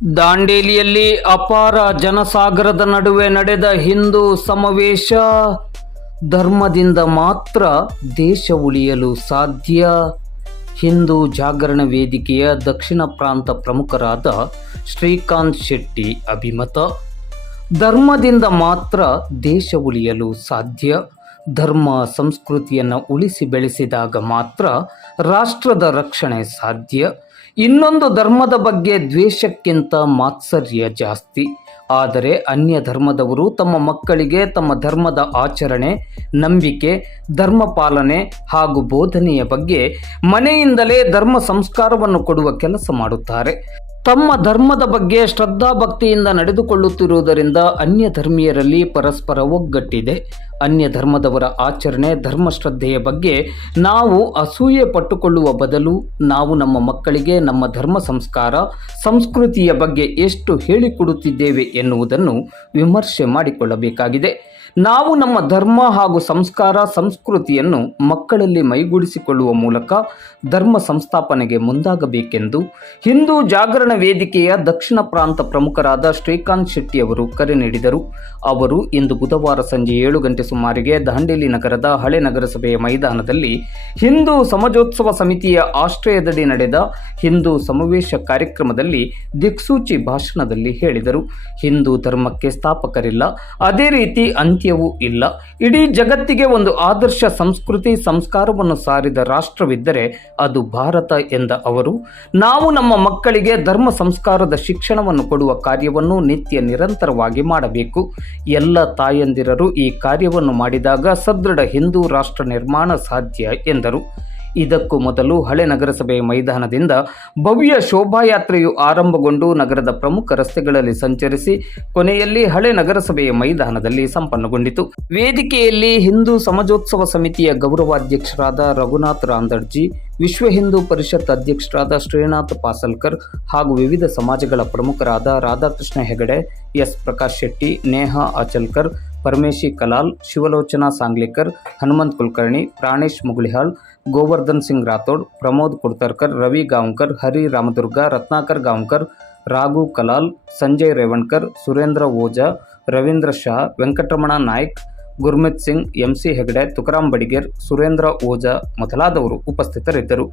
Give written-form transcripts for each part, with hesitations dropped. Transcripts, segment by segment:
ದಾಂಡೇಲಿಯಲ್ಲಿ ಅಪಾರ ಜನಸಾಗರದ ನಡುವೆ ನಡೆದ ಹಿಂದೂ ಸಮಾವೇಶ. ಧರ್ಮದಿಂದ ಮಾತ್ರ ದೇಶ ಉಳಿಯಲು ಸಾಧ್ಯ. ಹಿಂದೂ ಜಾಗರಣ ವೇದಿಕೆಯ ದಕ್ಷಿಣ ಪ್ರಾಂತ ಪ್ರಮುಖರಾದ ಶ್ರೀಕಾಂತ್ ಶೆಟ್ಟಿ ಅಭಿಮತ. ಧರ್ಮದಿಂದ ಮಾತ್ರ ದೇಶ ಉಳಿಯಲು ಸಾಧ್ಯ. ಧರ್ಮ ಸಂಸ್ಕೃತಿಯನ್ನು ಉಳಿಸಿ ಬೆಳೆಸಿದಾಗ ಮಾತ್ರ ರಾಷ್ಟ್ರದ ರಕ್ಷಣೆ ಸಾಧ್ಯ. ಇನ್ನೊಂದು ಧರ್ಮದ ಬಗ್ಗೆ ದ್ವೇಷಕ್ಕಿಂತ ಮಾತ್ಸರ್ಯ ಜಾಸ್ತಿ. ಆದರೆ ಅನ್ಯ ಧರ್ಮದವರು ತಮ್ಮ ಮಕ್ಕಳಿಗೆ ತಮ್ಮ ಧರ್ಮದ ಆಚರಣೆ, ನಂಬಿಕೆ, ಧರ್ಮ ಪಾಲನೆ ಹಾಗೂ ಬೋಧನೆಯ ಬಗ್ಗೆ ಮನೆಯಿಂದಲೇ ಧರ್ಮ ಸಂಸ್ಕಾರವನ್ನು ಕೊಡುವ ಕೆಲಸ ಮಾಡುತ್ತಾರೆ. ತಮ್ಮ ಧರ್ಮದ ಬಗ್ಗೆ ಶ್ರದ್ಧಾಭಕ್ತಿಯಿಂದ ನಡೆದುಕೊಳ್ಳುತ್ತಿರುವುದರಿಂದ ಅನ್ಯ ಧರ್ಮೀಯರಲ್ಲಿ ಪರಸ್ಪರ ಒಗ್ಗಟ್ಟಿದೆ. ಅನ್ಯ ಧರ್ಮದವರ ಆಚರಣೆ, ಧರ್ಮಶ್ರದ್ಧೆಯ ಬಗ್ಗೆ ನಾವು ಅಸೂಯೆ ಪಟ್ಟುಕೊಳ್ಳುವ ಬದಲು ನಾವು ನಮ್ಮ ಮಕ್ಕಳಿಗೆ ನಮ್ಮ ಧರ್ಮ ಸಂಸ್ಕಾರ, ಸಂಸ್ಕೃತಿಯ ಬಗ್ಗೆ ಎಷ್ಟು ಹೇಳಿಕೊಡುತ್ತಿದ್ದೇವೆ ಎನ್ನುವುದನ್ನು ವಿಮರ್ಶೆ ಮಾಡಿಕೊಳ್ಳಬೇಕಾಗಿದೆ. ನಾವು ನಮ್ಮ ಧರ್ಮ ಹಾಗೂ ಸಂಸ್ಕಾರ, ಸಂಸ್ಕೃತಿಯನ್ನು ಮಕ್ಕಳಲ್ಲಿ ಮೈಗೂಡಿಸಿಕೊಳ್ಳುವ ಮೂಲಕ ಧರ್ಮ ಸಂಸ್ಥಾಪನೆಗೆ ಮುಂದಾಗಬೇಕೆಂದು ಹಿಂದೂ ಜಾಗರಣ ವೇದಿಕೆಯ ದಕ್ಷಿಣ ಪ್ರಾಂತ ಪ್ರಮುಖರಾದ ಶ್ರೀಕಾಂತ್ ಶೆಟ್ಟಿ ಅವರು ಕರೆ ನೀಡಿದರು. ಅವರು ಇಂದು ಬುಧವಾರ ಸಂಜೆ 7 ಗಂಟೆ ಸುಮಾರಿಗೆ ದಾಂಡೇಲಿ ನಗರದ ಹಳೆ ನಗರಸಭೆಯ ಮೈದಾನದಲ್ಲಿ ಹಿಂದೂ ಸಮಾಜೋತ್ಸವ ಸಮಿತಿಯ ಆಶ್ರಯದಡಿ ನಡೆದ ಹಿಂದೂ ಸಮಾವೇಶ ಕಾರ್ಯಕ್ರಮದಲ್ಲಿ ದಿಕ್ಸೂಚಿ ಭಾಷಣದಲ್ಲಿ ಹೇಳಿದರು. ಹಿಂದೂ ಧರ್ಮಕ್ಕೆ ಸ್ಥಾಪಕರಿಲ್ಲ, ಅದೇ ರೀತಿ ಅಂತ್ಯವೂ ಇಲ್ಲ. ಇಡೀ ಜಗತ್ತಿಗೆ ಒಂದು ಆದರ್ಶ ಸಂಸ್ಕೃತಿ, ಸಂಸ್ಕಾರವನ್ನು ಸಾರಿದ ರಾಷ್ಟ್ರವಿದ್ದರೆ ಅದು ಭಾರತ ಎಂದ ಅವರು, ನಾವು ನಮ್ಮ ಮಕ್ಕಳಿಗೆ ಧರ್ಮ ಸಂಸ್ಕಾರದ ಶಿಕ್ಷಣವನ್ನು ಕೊಡುವ ಕಾರ್ಯವನ್ನು ನಿತ್ಯ ನಿರಂತರವಾಗಿ ಮಾಡಬೇಕು. ಎಲ್ಲ ತಾಯಂದಿರರು ಈ ಕಾರ್ಯವನ್ನು ಮಾಡಿದಾಗ ಸದೃಢ ಹಿಂದೂ ರಾಷ್ಟ್ರ ನಿರ್ಮಾಣ ಸಾಧ್ಯ ಎಂದರು. ಇದಕ್ಕೂ ಮೊದಲು ಹಳೆ ನಗರಸಭೆಯ ಮೈದಾನದಿಂದ ಭವ್ಯ ಶೋಭಾಯಾತ್ರೆಯು ಆರಂಭಗೊಂಡು ನಗರದ ಪ್ರಮುಖ ರಸ್ತೆಗಳಲ್ಲಿ ಸಂಚರಿಸಿ ಕೊನೆಯಲ್ಲಿ ಹಳೆ ನಗರಸಭೆಯ ಮೈದಾನದಲ್ಲಿ ಸಂಪನ್ನಗೊಂಡಿತು. ವೇದಿಕೆಯಲ್ಲಿ ಹಿಂದೂ ಸಮಾಜೋತ್ಸವ ಸಮಿತಿಯ ಗೌರವಾಧ್ಯಕ್ಷರಾದ ರಘುನಾಥ್ ರಾಂದಡ್ಜಿ, ವಿಶ್ವ ಹಿಂದೂ ಪರಿಷತ್ ಅಧ್ಯಕ್ಷರಾದ ಶ್ರೀನಾಥ್ ಪಾಸಲ್ಕರ್ ಹಾಗೂ ವಿವಿಧ ಸಮಾಜಗಳ ಪ್ರಮುಖರಾದ ರಾಧಾಕೃಷ್ಣ ಹೆಗಡೆ, ಎಸ್ ಪ್ರಕಾಶ್ ಶೆಟ್ಟಿ, ನೇಹಾ ಆಚಲ್ಕರ್, ಪರಮೇಶಿ ಕಲಾಲ್, ಶಿವಲೋಚನಾ ಸಾಂಗ್ಲಿಕರ್, ಹನುಮಂತ್ ಕುಲಕರ್ಣಿ, ಪ್ರಾಣೇಶ್ ಮುಗುಳಿಹಾಳ್, ಗೋವರ್ಧನ್ ಸಿಂಗ್ ರಾಥೋಡ್, ಪ್ರಮೋದ್ ಕುಡ್ತರ್ಕರ್, ರವಿ ಗಾಂವ್ಕರ್, ಹರಿ ರಾಮದುರ್ಗ, ರತ್ನಾಕರ್ ಗಾಂವ್ಕರ್, ರಾಘು ಕಲಾಲ್, ಸಂಜಯ್ ರೇವಣ್ಕರ್, ಸುರೇಂದ್ರ ಓಜಾ, ರವೀಂದ್ರ ಶಾ, ವೆಂಕಟರಮಣ ನಾಯ್ಕ್, ಗುರ್ಮಿತ್ ಸಿಂಗ್, ಎಂಸಿ ಹೆಗಡೆ, ತುಕಾರಾಮ್ ಬಡಿಗೇರ್, ಸುರೇಂದ್ರ ಓಜಾ ಮೊದಲಾದವರು ಉಪಸ್ಥಿತರಿದ್ದರು.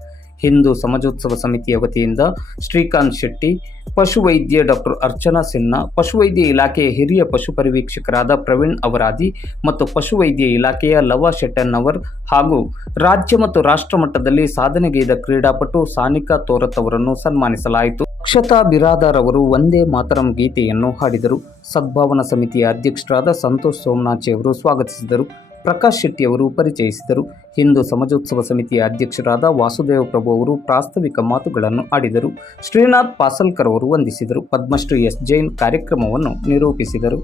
ಹಿಂದೂ ಸಮಾಜೋತ್ಸವ ಸಮಿತಿಯ ವತಿಯಿಂದ ಶ್ರೀಕಾಂತ್ ಶೆಟ್ಟಿ, ಪಶುವೈದ್ಯ ಡಾಕ್ಟರ್ ಅರ್ಚನಾ ಸಿನ್ಹಾ, ಪಶುವೈದ್ಯ ಇಲಾಖೆಯ ಹಿರಿಯ ಪಶು ಪರಿವೀಕ್ಷಕರಾದ ಪ್ರವೀಣ್ ಅವರಾದಿ ಮತ್ತು ಪಶುವೈದ್ಯ ಇಲಾಖೆಯ ಲವ ಶೆಟ್ಟನ್ನವರ್ ಹಾಗೂ ರಾಜ್ಯ ಮತ್ತು ರಾಷ್ಟ್ರ ಮಟ್ಟದಲ್ಲಿ ಸಾಧನೆಗೈದ ಕ್ರೀಡಾಪಟು ಸಾನಿಕಾ ತೋರತ್ ಅವರನ್ನು ಸನ್ಮಾನಿಸಲಾಯಿತು. ಅಕ್ಷತಾ ಬಿರಾದಾರ್ ಅವರು ವಂದೇ ಮಾತರಂ ಗೀತೆಯನ್ನು ಹಾಡಿದರು. ಸದ್ಭಾವನಾ ಸಮಿತಿಯ ಅಧ್ಯಕ್ಷರಾದ ಸಂತೋಷ್ ಸೋಮನಾಚಿ ಅವರು ಸ್ವಾಗತಿಸಿದರು. ಪ್ರಕಾಶ್ ಶೆಟ್ಟಿ ಅವರು ಪರಿಚಯಿಸಿದರು. ಹಿಂದೂ ಸಮಾಜೋತ್ಸವ ಸಮಿತಿಯ ಅಧ್ಯಕ್ಷರಾದ ವಾಸುದೇವ ಪ್ರಭು ಅವರು ಪ್ರಾಸ್ತಾವಿಕ ಮಾತುಗಳನ್ನು ಆಡಿದರು. ಶ್ರೀನಾಥ್ ಪಾಸಲ್ಕರ್ ಅವರು ವಂದಿಸಿದರು. ಪದ್ಮಶ್ರೀ ಎಸ್ ಜೈನ್ ಕಾರ್ಯಕ್ರಮವನ್ನು ನಿರೂಪಿಸಿದರು.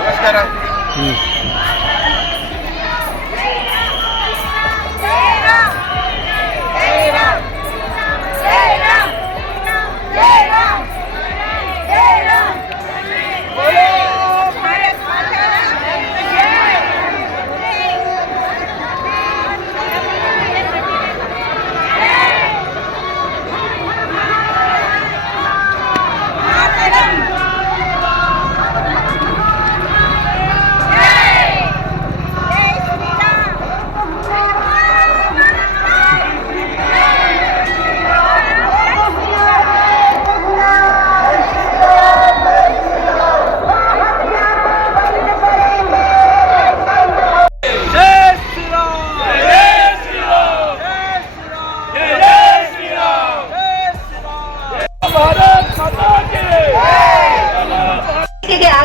ನಮಸ್ಕಾರ.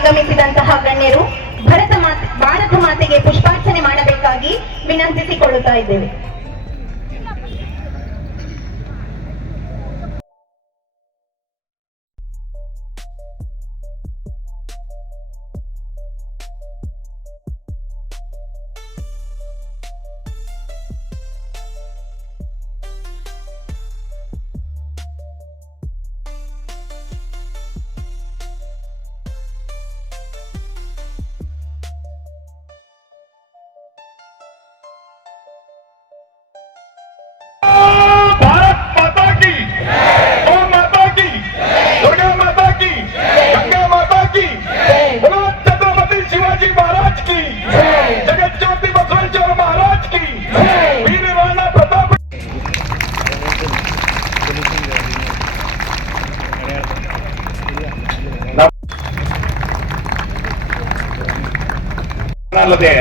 ಆಗಮಿಸಿದಂತಹ ಗಣ್ಯರು ಭಾರತ ಮಾತೆಗೆ ಪುಷ್ಪಾರ್ಚನೆ ಮಾಡಬೇಕಾಗಿ ವಿನಂತಿಸಿಕೊಳ್ಳುತ್ತಾ ಇದ್ದೇವೆ. ಅಲ್ಲದೆ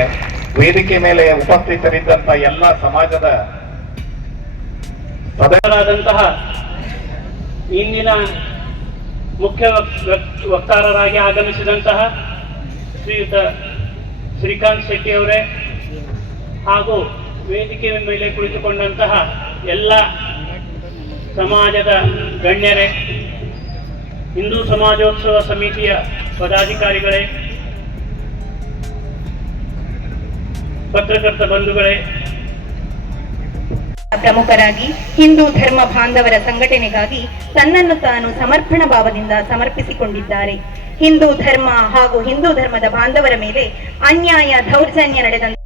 ವೇದಿಕೆ ಮೇಲೆ ಉಪಸ್ಥಿತರಿದ್ದಂತ ಎಲ್ಲ ಸಮಾಜದ ಸದಸ್ಯರಾದಂತಹ ಇಂದಿನ ಮುಖ್ಯ ವಕ್ತಾರರಾಗಿ ಆಗಮಿಸಿದಂತಹ ಶ್ರೀಯುತ ಶ್ರೀಕಾಂತ್ ಶೆಟ್ಟಿ ಅವರೇ ಹಾಗೂ ವೇದಿಕೆಯ ಮೇಲೆ ಕುಳಿತುಕೊಂಡಂತಹ ಎಲ್ಲ ಸಮಾಜದ ಗಣ್ಯರೇ, ಹಿಂದೂ ಸಮಾಜೋತ್ಸವ ಸಮಿತಿಯ ಪದಾಧಿಕಾರಿಗಳೇ, ಪತ್ರಕರ್ತ ಬಂಧುಗಳೇ, ಪ್ರಮುಖರಾಗಿ ಹಿಂದೂ ಧರ್ಮ ಬಾಂಧವರ ಸಂಘಟನೆಗಾಗಿ ತನ್ನನ್ನು ತಾನು ಸಮರ್ಪಣಾ ಭಾವದಿಂದ ಸಮರ್ಪಿಸಿಕೊಂಡಿದ್ದಾರೆ. ಹಿಂದೂ ಧರ್ಮ ಹಾಗೂ ಹಿಂದೂ ಧರ್ಮದ ಬಾಂಧವರ ಮೇಲೆ ಅನ್ಯಾಯ ದೌರ್ಜನ್ಯ ನಡೆದಂತೆ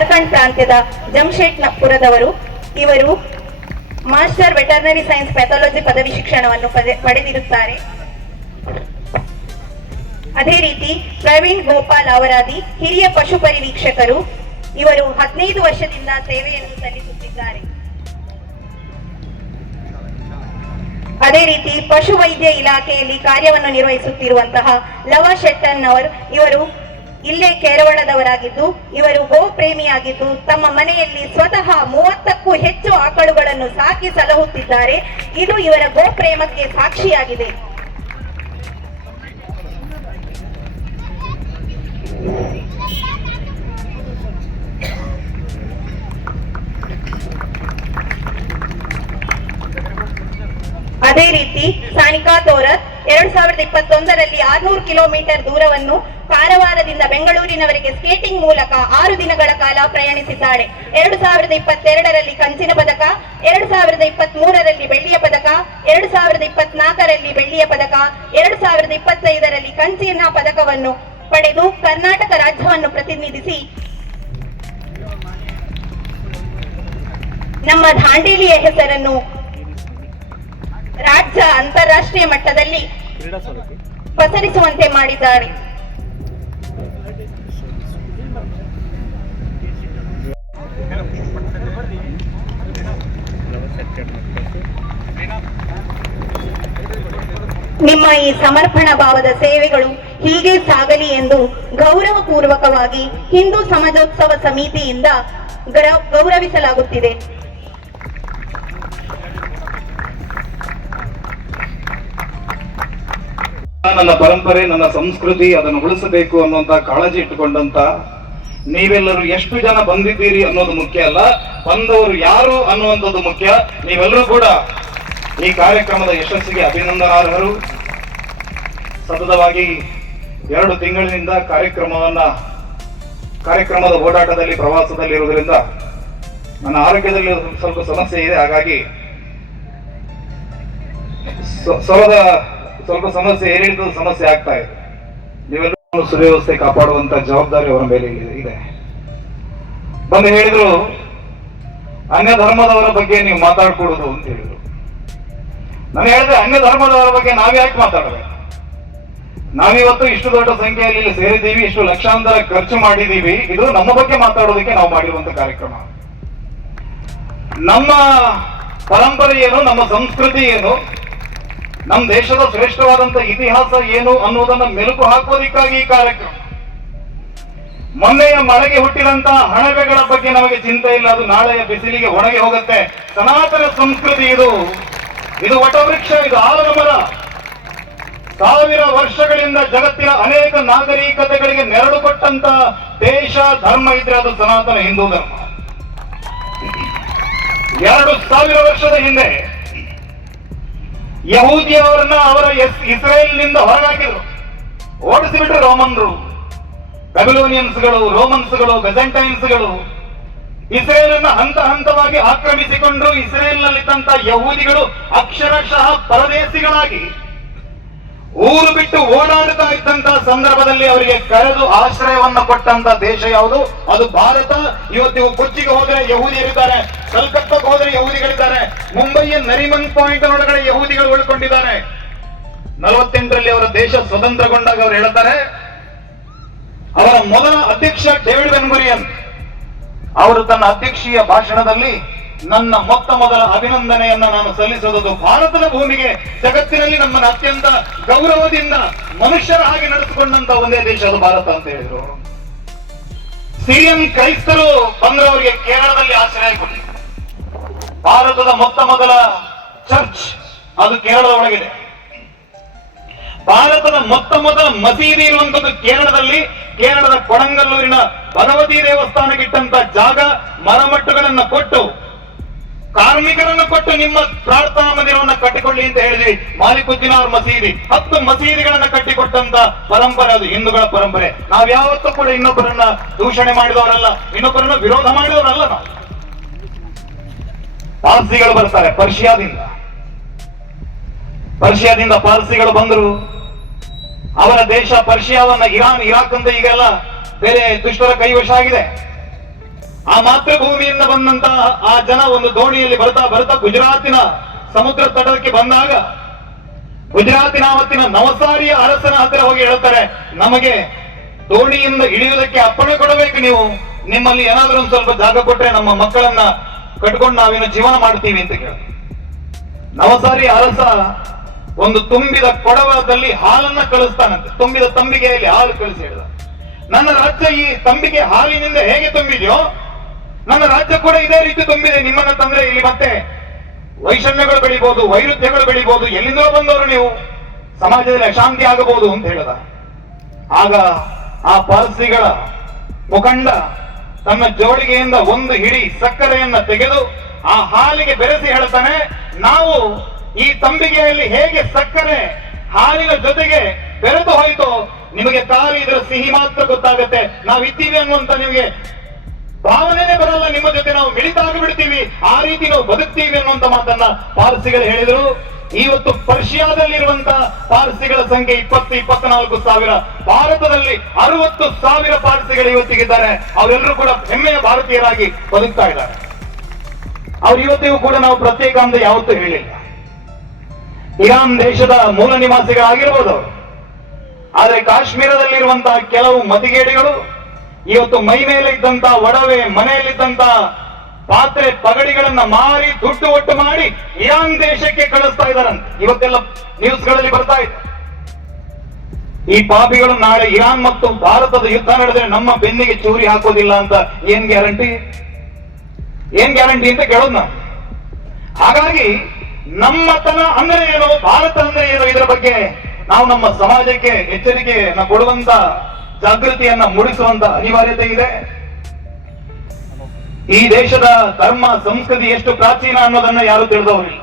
ಜಾರ್ಖಂಡ್ ಪ್ರಾಂತ್ಯದ ಜಮ್ಶೆಡ್ಪುರದವರು. ಇವರು ಮಾಸ್ಟರ್ ವೆಟರ್ನರಿ ಸೈನ್ಸ್ ಪ್ಯಾಥಾಲಜಿ ಪದವಿ ಶಿಕ್ಷಣವನ್ನು ಪಡೆದಿರುತ್ತಾರೆ. ಅದೇ ರೀತಿ ಪ್ರವೀಣ್ ಗೋಪಾಲ್ ಅವರಾದಿ ಹಿರಿಯ ಪಶು ಪರಿವೀಕ್ಷಕರು. ಇವರು 15 ವರ್ಷದಿಂದ ಸೇವೆಯನ್ನು ಸಲ್ಲಿಸುತ್ತಿದ್ದಾರೆ. ಅದೇ ರೀತಿ ಪಶು ವೈದ್ಯ ಇಲಾಖೆಯಲ್ಲಿ ಕಾರ್ಯವನ್ನು ನಿರ್ವಹಿಸುತ್ತಿರುವಂತಹ ಲವ ಶೆಟ್ಟನ್ನವರ್. ಇವರು ಇಲ್ಲೇ ಕೇರಳದವರಾಗಿದ್ದು ಇವರು ಗೋ ಪ್ರೇಮಿಯಾಗಿದ್ದು ತಮ್ಮ ಮನೆಯಲ್ಲಿ ಸ್ವತಃ 30ಕ್ಕೂ ಹೆಚ್ಚು ಆಕಳುಗಳನ್ನು ಸಾಕಿ ಸಲಹುತ್ತಿದ್ದಾರೆ. ಇದು ಇವರ ಗೋ ಪ್ರೇಮಕ್ಕೆ ಸಾಕ್ಷಿಯಾಗಿದೆ. ಅದೇ ರೀತಿ ಸಾನಿಕಾ ತೋರತ್ 2021ರಲ್ಲಿ 600 ಕಿಲೋಮೀಟರ್ ದೂರವನ್ನು ಕಾರವಾರದಿಂದ ಬೆಂಗಳೂರಿನವರೆಗೆ ಸ್ಕೇಟಿಂಗ್ ಮೂಲಕ 6 ದಿನಗಳ ಕಾಲ ಪ್ರಯಾಣಿಸಿದ್ದಾಳೆ. 2022ರಲ್ಲಿ ಕಂಚಿನ ಪದಕ, 2023ರಲ್ಲಿ ಬೆಳ್ಳಿಯ ಪದಕ, 2024ರಲ್ಲಿ ಬೆಳ್ಳಿಯ ಪದಕ, 2025ರಲ್ಲಿ ಕಂಚಿನ ಪದಕವನ್ನು ಪಡೆದು ಕರ್ನಾಟಕ ರಾಜ್ಯವನ್ನು ಪ್ರತಿನಿಧಿಸಿ ನಮ್ಮ ದಾಂಡೇಲಿಯ ಹೆಸರನ್ನು ರಾಜ್ಯ ಅಂತಾರಾಷ್ಟ್ರೀಯ ಮಟ್ಟದಲ್ಲಿ ಪಸರಿಸುವಂತೆ ಮಾಡಿದ್ದಾರೆ. ನಿಮ್ಮ ಈ ಸಮರ್ಪಣಾ ಭಾವದ ಸೇವೆಗಳು ಹೀಗೆ ಸಾಗಲಿ ಎಂದು ಗೌರವಪೂರ್ವಕವಾಗಿ ಹಿಂದೂ ಸಮಾಜೋತ್ಸವ ಸಮಿತಿಯಿಂದ ಗೌರವಿಸಲಾಗುತ್ತಿದೆ. ನನ್ನ ಪರಂಪರೆ, ನನ್ನ ಸಂಸ್ಕೃತಿ, ಅದನ್ನು ಉಳಿಸಬೇಕು ಅನ್ನುವಂತ ಕಾಳಜಿ ಇಟ್ಟುಕೊಂಡಂತ ನೀವೆಲ್ಲರೂ ಎಷ್ಟು ಜನ ಬಂದಿದ್ದೀರಿ ಅನ್ನೋದು ಮುಖ್ಯ ಅಲ್ಲ, ಬಂದವರು ಯಾರು ಅನ್ನುವಂಥದ್ದು ಮುಖ್ಯ. ನೀವೆಲ್ಲರೂ ಕೂಡ ಈ ಕಾರ್ಯಕ್ರಮದ ಯಶಸ್ಸಿಗೆ ಅಭಿನಂದನಾರ್ಹರು. ಸತತವಾಗಿ 2 ತಿಂಗಳಿನಿಂದ ಕಾರ್ಯಕ್ರಮದ ಓಡಾಟದಲ್ಲಿ ಪ್ರವಾಸದಲ್ಲಿರುವುದರಿಂದ ನನ್ನ ಆರೋಗ್ಯದಲ್ಲಿ ಸ್ವಲ್ಪ ಸಮಸ್ಯೆ ಇದೆ. ಹಾಗಾಗಿ ಸ್ವಲ್ಪ ಸಮಸ್ಯೆ ಏರಿಳಿತದ ಸಮಸ್ಯೆ ಆಗ್ತಾ ಇದೆ. ನೀವೆಲ್ಲರೂ ಸುವ್ಯವಸ್ಥೆ ಕಾಪಾಡುವಂತ ಜವಾಬ್ದಾರಿ ಅವರ ಮೇಲೆ ಇದೆ. ಬಂದು ಹೇಳಿದ್ರು ಅನ್ಯ ಧರ್ಮದವರ ಬಗ್ಗೆ ನೀವು ಮಾತಾಡ್ಕೊಡುದು ಅಂತ ಹೇಳಿದ್ರು. ನಾನು ಹೇಳಿದೆ ಅನ್ಯ ಧರ್ಮದವರ ಬಗ್ಗೆ ನಾವ್ಯಾಕೆ ಮಾತಾಡಬೇಕು? ನಾವಿವತ್ತು ಇಷ್ಟು ದೊಡ್ಡ ಸಂಖ್ಯೆಯಲ್ಲಿ ಇಲ್ಲಿ ಸೇರಿದ್ದೀವಿ, ಇಷ್ಟು ಲಕ್ಷಾಂತರ ಖರ್ಚು ಮಾಡಿದ್ದೀವಿ. ಇದು ನಮ್ಮ ಬಗ್ಗೆ ಮಾತಾಡೋದಕ್ಕೆ ನಾವು ಮಾಡಿರುವಂತ ಕಾರ್ಯಕ್ರಮ. ನಮ್ಮ ಪರಂಪರೆ ಏನು, ನಮ್ಮ ಸಂಸ್ಕೃತಿ ಏನು, ನಮ್ಮ ದೇಶದ ಶ್ರೇಷ್ಠವಾದಂತ ಇತಿಹಾಸ ಏನು ಅನ್ನೋದನ್ನ ಮೆಲುಕು ಹಾಕೋದಿಕ್ಕಾಗಿ ಈ ಕಾರ್ಯಕ್ರಮ. ಮೊನ್ನೆಯ ಮಳೆಗೆ ಹುಟ್ಟಿದಂತ ಹಣವೆಗಳ ಬಗ್ಗೆ ನಮಗೆ ಚಿಂತೆ ಇಲ್ಲ, ಅದು ನಾಳೆಯ ಬಿಸಿಲಿಗೆ ಒಣಗಿ ಹೋಗುತ್ತೆ. ಸನಾತನ ಸಂಸ್ಕೃತಿ ಇದು ವಟವೃಕ್ಷ, ಇದು ಆಲದ ಮರ. 1000 ವರ್ಷಗಳಿಂದ ಜಗತ್ತಿನ ಅನೇಕ ನಾಗರಿಕತೆಗಳಿಗೆ ನೆರಳು ಕೊಟ್ಟಂತ ದೇಶ ಧರ್ಮ ಇದ್ರೆ ಅದು ಸನಾತನ ಹಿಂದೂ ಧರ್ಮ. 2000 ವರ್ಷದ ಹಿಂದೆ ಯಹೂದಿಯವರನ್ನ ಅವರ ಇಸ್ರೇಲ್ನಿಂದ ಹೊರಗಾಕಿದ್ರು, ಓಡಿಸಿಬಿಟ್ರು ರೋಮನ್ರು. ಬ್ಯಾಬಿಲೋನಿಯನ್ಸ್ಗಳು, ರೋಮನ್ಸ್ಗಳು, ಬೆಜೆಂಟೈನ್ಸ್ಗಳು ಇಸ್ರೇಲನ್ನ ಹಂತ ಹಂತವಾಗಿ ಆಕ್ರಮಿಸಿಕೊಂಡ್ರು. ಇಸ್ರೇಲ್ನಲ್ಲಿದ್ದಂತ ಯಹೂದಿಗಳು ಅಕ್ಷರಶಃ ಪರದೇಶಿಗಳಾಗಿ ಊರು ಬಿಟ್ಟು ಓಡಾಡುತ್ತಾ ಇದ್ದಂತ ಸಂದರ್ಭದಲ್ಲಿ ಅವರಿಗೆ ಕರೆದು ಆಶ್ರಯವನ್ನ ಕೊಟ್ಟಂತ ದೇಶ ಯಾವುದು? ಅದು ಭಾರತ. ಇವತ್ತು ಕೊಚ್ಚಿಗೆ ಹೋದ್ರೆ ಯಹೂದಿಯರಿದ್ದಾರೆ, ಕಲ್ಕತ್ತಾಕ್ಕೆ ಹೋದ್ರೆ ಯಹೂದಿಗಳಿದ್ದಾರೆ, ಮುಂಬೈಯ ನರಿಮನ್ ಪಾಯಿಂಟ್ ಒಳಗಡೆ ಯಹೂದಿಗಳು ಉಳ್ಕೊಂಡಿದ್ದಾರೆ. 48ರಲ್ಲಿ ಅವರ ದೇಶ ಸ್ವತಂತ್ರಗೊಂಡಾಗ ಅವರು ಹೇಳ್ತಾರೆ, ಅವರ ಮೊದಲ ಅಧ್ಯಕ್ಷ ಡೇವಿಡ್ ಬೆನ್ ಗುರಿಯನ್ ಅವರು ತನ್ನ ಅಧ್ಯಕ್ಷೀಯ ಭಾಷಣದಲ್ಲಿ ನನ್ನ ಮೊದಲ ಅಭಿನಂದನೆಯನ್ನ ನಾನು ಸಲ್ಲಿಸುವುದು ಭಾರತದ ಭೂಮಿಗೆ, ಜಗತ್ತಿನಲ್ಲಿ ನಮ್ಮನ್ನು ಅತ್ಯಂತ ಗೌರವದಿಂದ ಮನುಷ್ಯರ ಹಾಗೆ ನಡೆಸಿಕೊಂಡಂತ ಒಂದೇ ದೇಶ ಅದು ಭಾರತ ಅಂತ ಹೇಳಿದ್ರು. ಸಿರಿಯನ್ ಕ್ರೈಸ್ತರು ಬಂದವರಿಗೆ ಕೇರಳದಲ್ಲಿ ಆಶ್ರಯ ಕೊಡಿ. ಭಾರತದ ಮೊದಲ ಚರ್ಚ್ ಅದು ಕೇರಳದ ಒಳಗಿದೆ. ಭಾರತದ ಮೊದಲ ಮಸೀದಿ ಇರುವಂತದ್ದು ಕೇರಳದಲ್ಲಿ. ಕೇರಳದ ಕೊಡಂಗಲ್ಲೂರಿನ ಭಗವತಿ ದೇವಸ್ಥಾನಕ್ಕಿಟ್ಟಂತ ಜಾಗ, ಮರಮಟ್ಟುಗಳನ್ನ ಕೊಟ್ಟು, ಕಾರ್ಮಿಕರನ್ನು ಕೊಟ್ಟು ನಿಮ್ಮ ಪ್ರಾರ್ಥನಾ ಮಂದಿರವನ್ನು ಕಟ್ಟಿಕೊಳ್ಳಿ ಅಂತ ಹೇಳಿದ್ವಿ. ಮಾಲಿಕುದ್ದೀನಾರ್ ಮಸೀದಿ, 10 ಮಸೀದಿಗಳನ್ನ ಕಟ್ಟಿಕೊಟ್ಟಂತ ಪರಂಪರೆ ಅದು ಹಿಂದೂಗಳ ಪರಂಪರೆ. ನಾವ್ ಯಾವತ್ತೂ ಕೂಡ ಇನ್ನೊಬ್ಬರನ್ನ ದೂಷಣೆ ಮಾಡಿದವರಲ್ಲ, ಇನ್ನೊಬ್ಬರನ್ನ ವಿರೋಧ ಮಾಡಿದವರಲ್ಲ ನಾವು. ಪಾರ್ಸಿಗಳು ಬರ್ತಾರೆ ಪರ್ಷಿಯಾದಿಂದ ಪಾರ್ಸಿಗಳು ಬಂದರು. ಅವರ ದೇಶ ಪರ್ಷಿಯಾವನ್ನ ಇರಾನ್, ಇರಾಕ್ ಅಂತ ಈಗೆಲ್ಲ ಬೇರೆ ದುಷ್ಟರ ಕೈವಶ ಆಗಿದೆ. ಆ ಮಾತೃಭೂಮಿಯಿಂದ ಬಂದಂತ ಆ ಜನ ಒಂದು ದೋಣಿಯಲ್ಲಿ ಬರ್ತಾ ಗುಜರಾತಿನ ಸಮುದ್ರ ತಟಕ್ಕೆ ಬಂದಾಗ ಗುಜರಾತಿನ ಅವತ್ತಿನ ನವಸಾರಿಯ ಅರಸನ ಹತ್ರ ಹೋಗಿ ಹೇಳ್ತಾರೆ, ನಮಗೆ ದೋಣಿಯಿಂದ ಇಳಿಯುವುದಕ್ಕೆ ಅಪ್ಪಣೆ ಕೊಡಬೇಕು ನೀವು, ನಿಮ್ಮಲ್ಲಿ ಏನಾದ್ರೂ ಒಂದು ಸ್ವಲ್ಪ ಜಾಗ ಕೊಟ್ರೆ ನಮ್ಮ ಮಕ್ಕಳನ್ನ ಕಟ್ಕೊಂಡು ನಾವೇನು ಜೀವನ ಮಾಡ್ತೀವಿ ಅಂತ ಕೇಳ. ನವಸಾರಿ ಅರಸ ಒಂದು ತುಂಬಿದ ಕೊಡವದಲ್ಲಿ ಹಾಲನ್ನ ಕಳಿಸ್ತಾನಂತೆ. ತುಂಬಿದ ತಂಬಿಗೆಯಲ್ಲಿ ಹಾಲು ಕಳಿಸಿ ಹೇಳಿದ, ನನ್ನ ರಾಜ್ಯ ಈ ತಂಬಿಗೆ ಹಾಲಿನಿಂದ ಹೇಗೆ ತುಂಬಿದೆಯೋ ನನ್ನ ರಾಜ್ಯ ಕೂಡ ಇದೇ ರೀತಿ ತುಂಬಿದೆ. ನಿಮ್ಮನ್ನ ತಂದ್ರೆ ಇಲ್ಲಿ ಮತ್ತೆ ವೈಷಮ್ಯಗಳು ಬೆಳಿಬಹುದು, ವೈರುಧ್ಯಗಳು ಬೆಳಿಬಹುದು, ಎಲ್ಲಿಂದೋ ಬಂದವರು ನೀವು, ಸಮಾಜದಲ್ಲಿ ಅಶಾಂತಿ ಆಗಬಹುದು ಅಂತ ಹೇಳಿದ. ಆಗ ಆ ಪಾರ್ಸಿಗಳ ಮುಖಂಡ ತನ್ನ ಜೋಳಿಗೆಯಿಂದ ಒಂದು ಹಿಡಿ ಸಕ್ಕರೆಯನ್ನ ತೆಗೆದು ಆ ಹಾಲಿಗೆ ಬೆರೆಸಿ ಹೇಳ್ತಾನೆ, ನಾವು ಈ ತಂಬಿಗೆಯಲ್ಲಿ ಹೇಗೆ ಸಕ್ಕರೆ ಹಾಲಿನ ಜೊತೆಗೆ ಬೆರೆತು ಹೋಯಿತು, ನಿಮಗೆ ಖಾಲಿ ಇದರ ಸಿಹಿ ಮಾತ್ರ ಗೊತ್ತಾಗುತ್ತೆ, ನಾವಿದ್ದೀವಿ ಅನ್ನುವಂತ ನಿಮಗೆ ಭಾವನೆನೇ ಬರಲ್ಲ, ನಿಮ್ಮ ಜೊತೆ ನಾವು ಮಿಳಿತ ಆಗಿಬಿಡ್ತೀವಿ, ಆ ರೀತಿ ನಾವು ಬದುಕ್ತೀವಿ ಅನ್ನುವಂತ ಮಾತನ್ನ ಪಾರ್ಸಿಗಳು ಹೇಳಿದರು. ಇವತ್ತು ಪರ್ಷಿಯಾದಲ್ಲಿರುವಂತ ಪಾರ್ಸಿಗಳ ಸಂಖ್ಯೆ 20-24 ಸಾವಿರ. ಭಾರತದಲ್ಲಿ 60,000 ಪಾರ್ಸಿಗಳು ಇವತ್ತಿಗಿದ್ದಾರೆ. ಅವರೆಲ್ಲರೂ ಕೂಡ ಹೆಮ್ಮೆಯ ಭಾರತೀಯರಾಗಿ ಬದುಕ್ತಾ ಇದ್ದಾರೆ. ಅವ್ರು ಇವತ್ತಿಗೂ ಕೂಡ ನಾವು ಪ್ರತ್ಯೇಕ ಅಂತ ಯಾವತ್ತೂ ಹೇಳಿಲ್ಲ. ಇರಾನ್ ದೇಶದ ಮೂಲ ನಿವಾಸಿಗಳಾಗಿರ್ಬೋದು ಅವರು, ಆದ್ರೆ ಕಾಶ್ಮೀರದಲ್ಲಿರುವಂತಹ ಕೆಲವು ಮತಿಗೇಡಿಗಳು ಇವತ್ತು ಮೈ ಮೇಲೆ ಇದ್ದಂತ ಒಡವೆ, ಮನೆಯಲ್ಲಿದ್ದಂತ ಪಾತ್ರೆ ಪಗಡಿಗಳನ್ನ ಮಾರಿ ದುಡ್ಡು ಒಟ್ಟು ಮಾಡಿ ಇರಾನ್ ದೇಶಕ್ಕೆ ಕಳಿಸ್ತಾ ಇದ್ದಾರಂತೆ. ಇವತ್ತೆಲ್ಲ ನ್ಯೂಸ್ಗಳಲ್ಲಿ ಬರ್ತಾ ಇದೆ. ಈ ಪಾಪಿಗಳು ನಾಳೆ ಇರಾನ್ ಮತ್ತು ಭಾರತದ ಯುದ್ಧ ನಡೆದ್ರೆ ನಮ್ಮ ಬೆನ್ನಿಗೆ ಚೂರಿ ಹಾಕೋದಿಲ್ಲ ಅಂತ ಏನ್ ಗ್ಯಾರಂಟಿ ಅಂತ ಕೇಳೋದು ನಾವು. ಹಾಗಾಗಿ ನಮ್ಮತನ ಅಂದ್ರೆ ಏನು, ಭಾರತ ಅಂದ್ರೆ ಏನು, ಇದರ ಬಗ್ಗೆ ನಾವು ನಮ್ಮ ಸಮಾಜಕ್ಕೆ ಎಚ್ಚರಿಕೆಯನ್ನು ಕೊಡುವಂತ, ಜಾಗೃತಿಯನ್ನ ಮೂಡಿಸುವಂತ ಅನಿವಾರ್ಯತೆ ಇದೆ. ಈ ದೇಶದ ಧರ್ಮ ಸಂಸ್ಕೃತಿ ಎಷ್ಟು ಪ್ರಾಚೀನ ಅನ್ನೋದನ್ನ ಯಾರು ತಿಳಿದವರಿಲ್ಲ.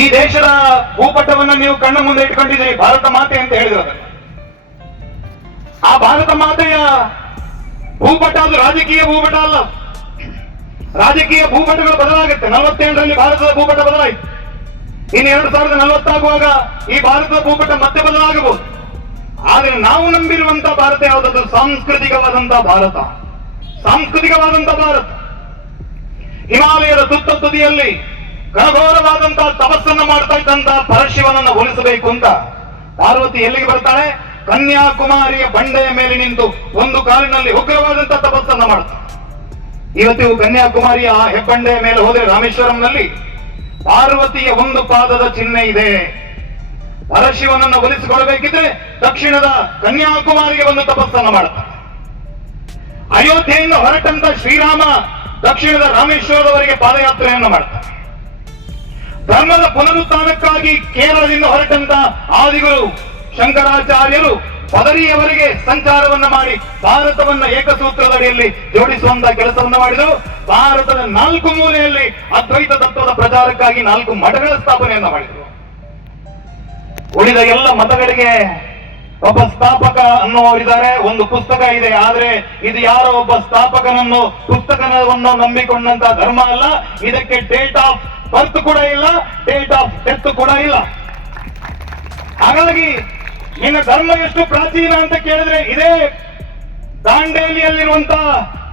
ಈ ದೇಶದ ಭೂಪಟವನ್ನ ನೀವು ಕಣ್ಣ ಮುಂದೆ ಇಟ್ಕೊಂಡಿದ್ದೀರಿ, ಭಾರತ ಮಾತೆ ಅಂತ ಹೇಳಿದ್ರೆ ಆ ಭಾರತ ಮಾತೆಯ ಭೂಪಟ ಅದು ರಾಜಕೀಯ ಭೂಪಟ ಅಲ್ಲ. ರಾಜಕೀಯ ಭೂಪಟಗಳು ಬದಲಾಗುತ್ತೆ. 47ರಲ್ಲಿ ಭಾರತದ ಭೂಪಟ ಬದಲಾಯಿತು. ಇನ್ನು 2040 ಆಗುವಾಗ ಈ ಭಾರತದ ಭೂಪಟ ಮತ್ತೆ ಬದಲಾಗಬಹುದು. ಆದ್ರೆ ನಾವು ನಂಬಿರುವಂತ ಭಾರತ ಯಾವುದಾದ್ರು ಸಾಂಸ್ಕೃತಿಕವಾದಂತ ಭಾರತ. ಹಿಮಾಲಯದ ತುದಿಯಲ್ಲಿ ಘನಘೋರವಾದಂತಹ ತಪಸ್ಸನ್ನ ಮಾಡ್ತಾ ಇದ್ದಂತಹ ಪರಶಿವನನ್ನ ಹೋಲಿಸಬೇಕು ಅಂತ ಪಾರ್ವತಿ ಎಲ್ಲಿಗೆ ಬರ್ತಾಳೆ? ಕನ್ಯಾಕುಮಾರಿಯ ಬಂಡೆಯ ಮೇಲೆ ನಿಂತು ಒಂದು ಕಾಲಿನಲ್ಲಿ ಉಗ್ರವಾದಂತಹ ತಪಸ್ಸನ್ನ ಮಾಡ್ತಾಳೆ. ಇವತ್ತಿಗೂ ಕನ್ಯಾಕುಮಾರಿಯ ಹೆಬ್ಬಂಡೆ ಮೇಲೆ ಹೋದ್ರೆ ರಾಮೇಶ್ವರಂನಲ್ಲಿ ಪಾರ್ವತಿಯ ಒಂದು ಪಾದದ ಚಿಹ್ನೆ ಇದೆ. ಪರಶಿವನನ್ನು ಒಲಿಸಿಕೊಳ್ಳಬೇಕಿದ್ರೆ ದಕ್ಷಿಣದ ಕನ್ಯಾಕುಮಾರಿಗೆ ಒಂದು ತಪಸ್ಸನ್ನು ಮಾಡ್ತಾನೆ. ಅಯೋಧ್ಯೆಯಿಂದ ಹೊರಟಂತ ಶ್ರೀರಾಮ ದಕ್ಷಿಣದ ರಾಮೇಶ್ವರದವರೆಗೆ ಪಾದಯಾತ್ರೆಯನ್ನು ಮಾಡ್ತಾನೆ. ಧರ್ಮದ ಪುನರುತ್ಥಾನಕ್ಕಾಗಿ ಕೇರಳದಿಂದ ಹೊರಟಂತ ಆದಿಗಳು ಶಂಕರಾಚಾರ್ಯರು ಪದರಿಯವರೆಗೆ ಸಂಚಾರವನ್ನ ಮಾಡಿ ಭಾರತವನ್ನ ಏಕಸೂತ್ರದಡಿಯಲ್ಲಿ ಜೋಡಿಸುವಂತಹ ಕೆಲಸವನ್ನ ಮಾಡಿದರು. ಭಾರತದ 4 ಮೂಲೆಯಲ್ಲಿ ಅದ್ವೈತ ತತ್ವದ ಪ್ರಚಾರಕ್ಕಾಗಿ 4 ಮಠಗಳ ಸ್ಥಾಪನೆಯನ್ನ ಮಾಡಿದರು. ಉಳಿದ ಎಲ್ಲ ಮತಗಳಿಗೆ ಒಬ್ಬ ಸ್ಥಾಪಕ ಅನ್ನುವರಿದ್ದಾರೆ, ಒಂದು ಪುಸ್ತಕ ಇದೆ. ಆದ್ರೆ ಇದು ಯಾರೋ ಒಬ್ಬ ಸ್ಥಾಪಕನನ್ನು ಪುಸ್ತಕವನ್ನು ನಂಬಿಕೊಂಡಂತ ಧರ್ಮ ಅಲ್ಲ. ಇದಕ್ಕೆ ಡೇಟ್ ಆಫ್ ಬರ್ತ್ ಕೂಡ ಇಲ್ಲ, ಡೇಟ್ ಆಫ್ ಡೆತ್ ಕೂಡ ಇಲ್ಲ. ಹಾಗಾಗಿ ನಿನ್ನ ಧರ್ಮ ಎಷ್ಟು ಪ್ರಾಚೀನ ಅಂತ ಕೇಳಿದ್ರೆ ಇದೇ ದಾಂಡೇಲಿಯಲ್ಲಿರುವಂತ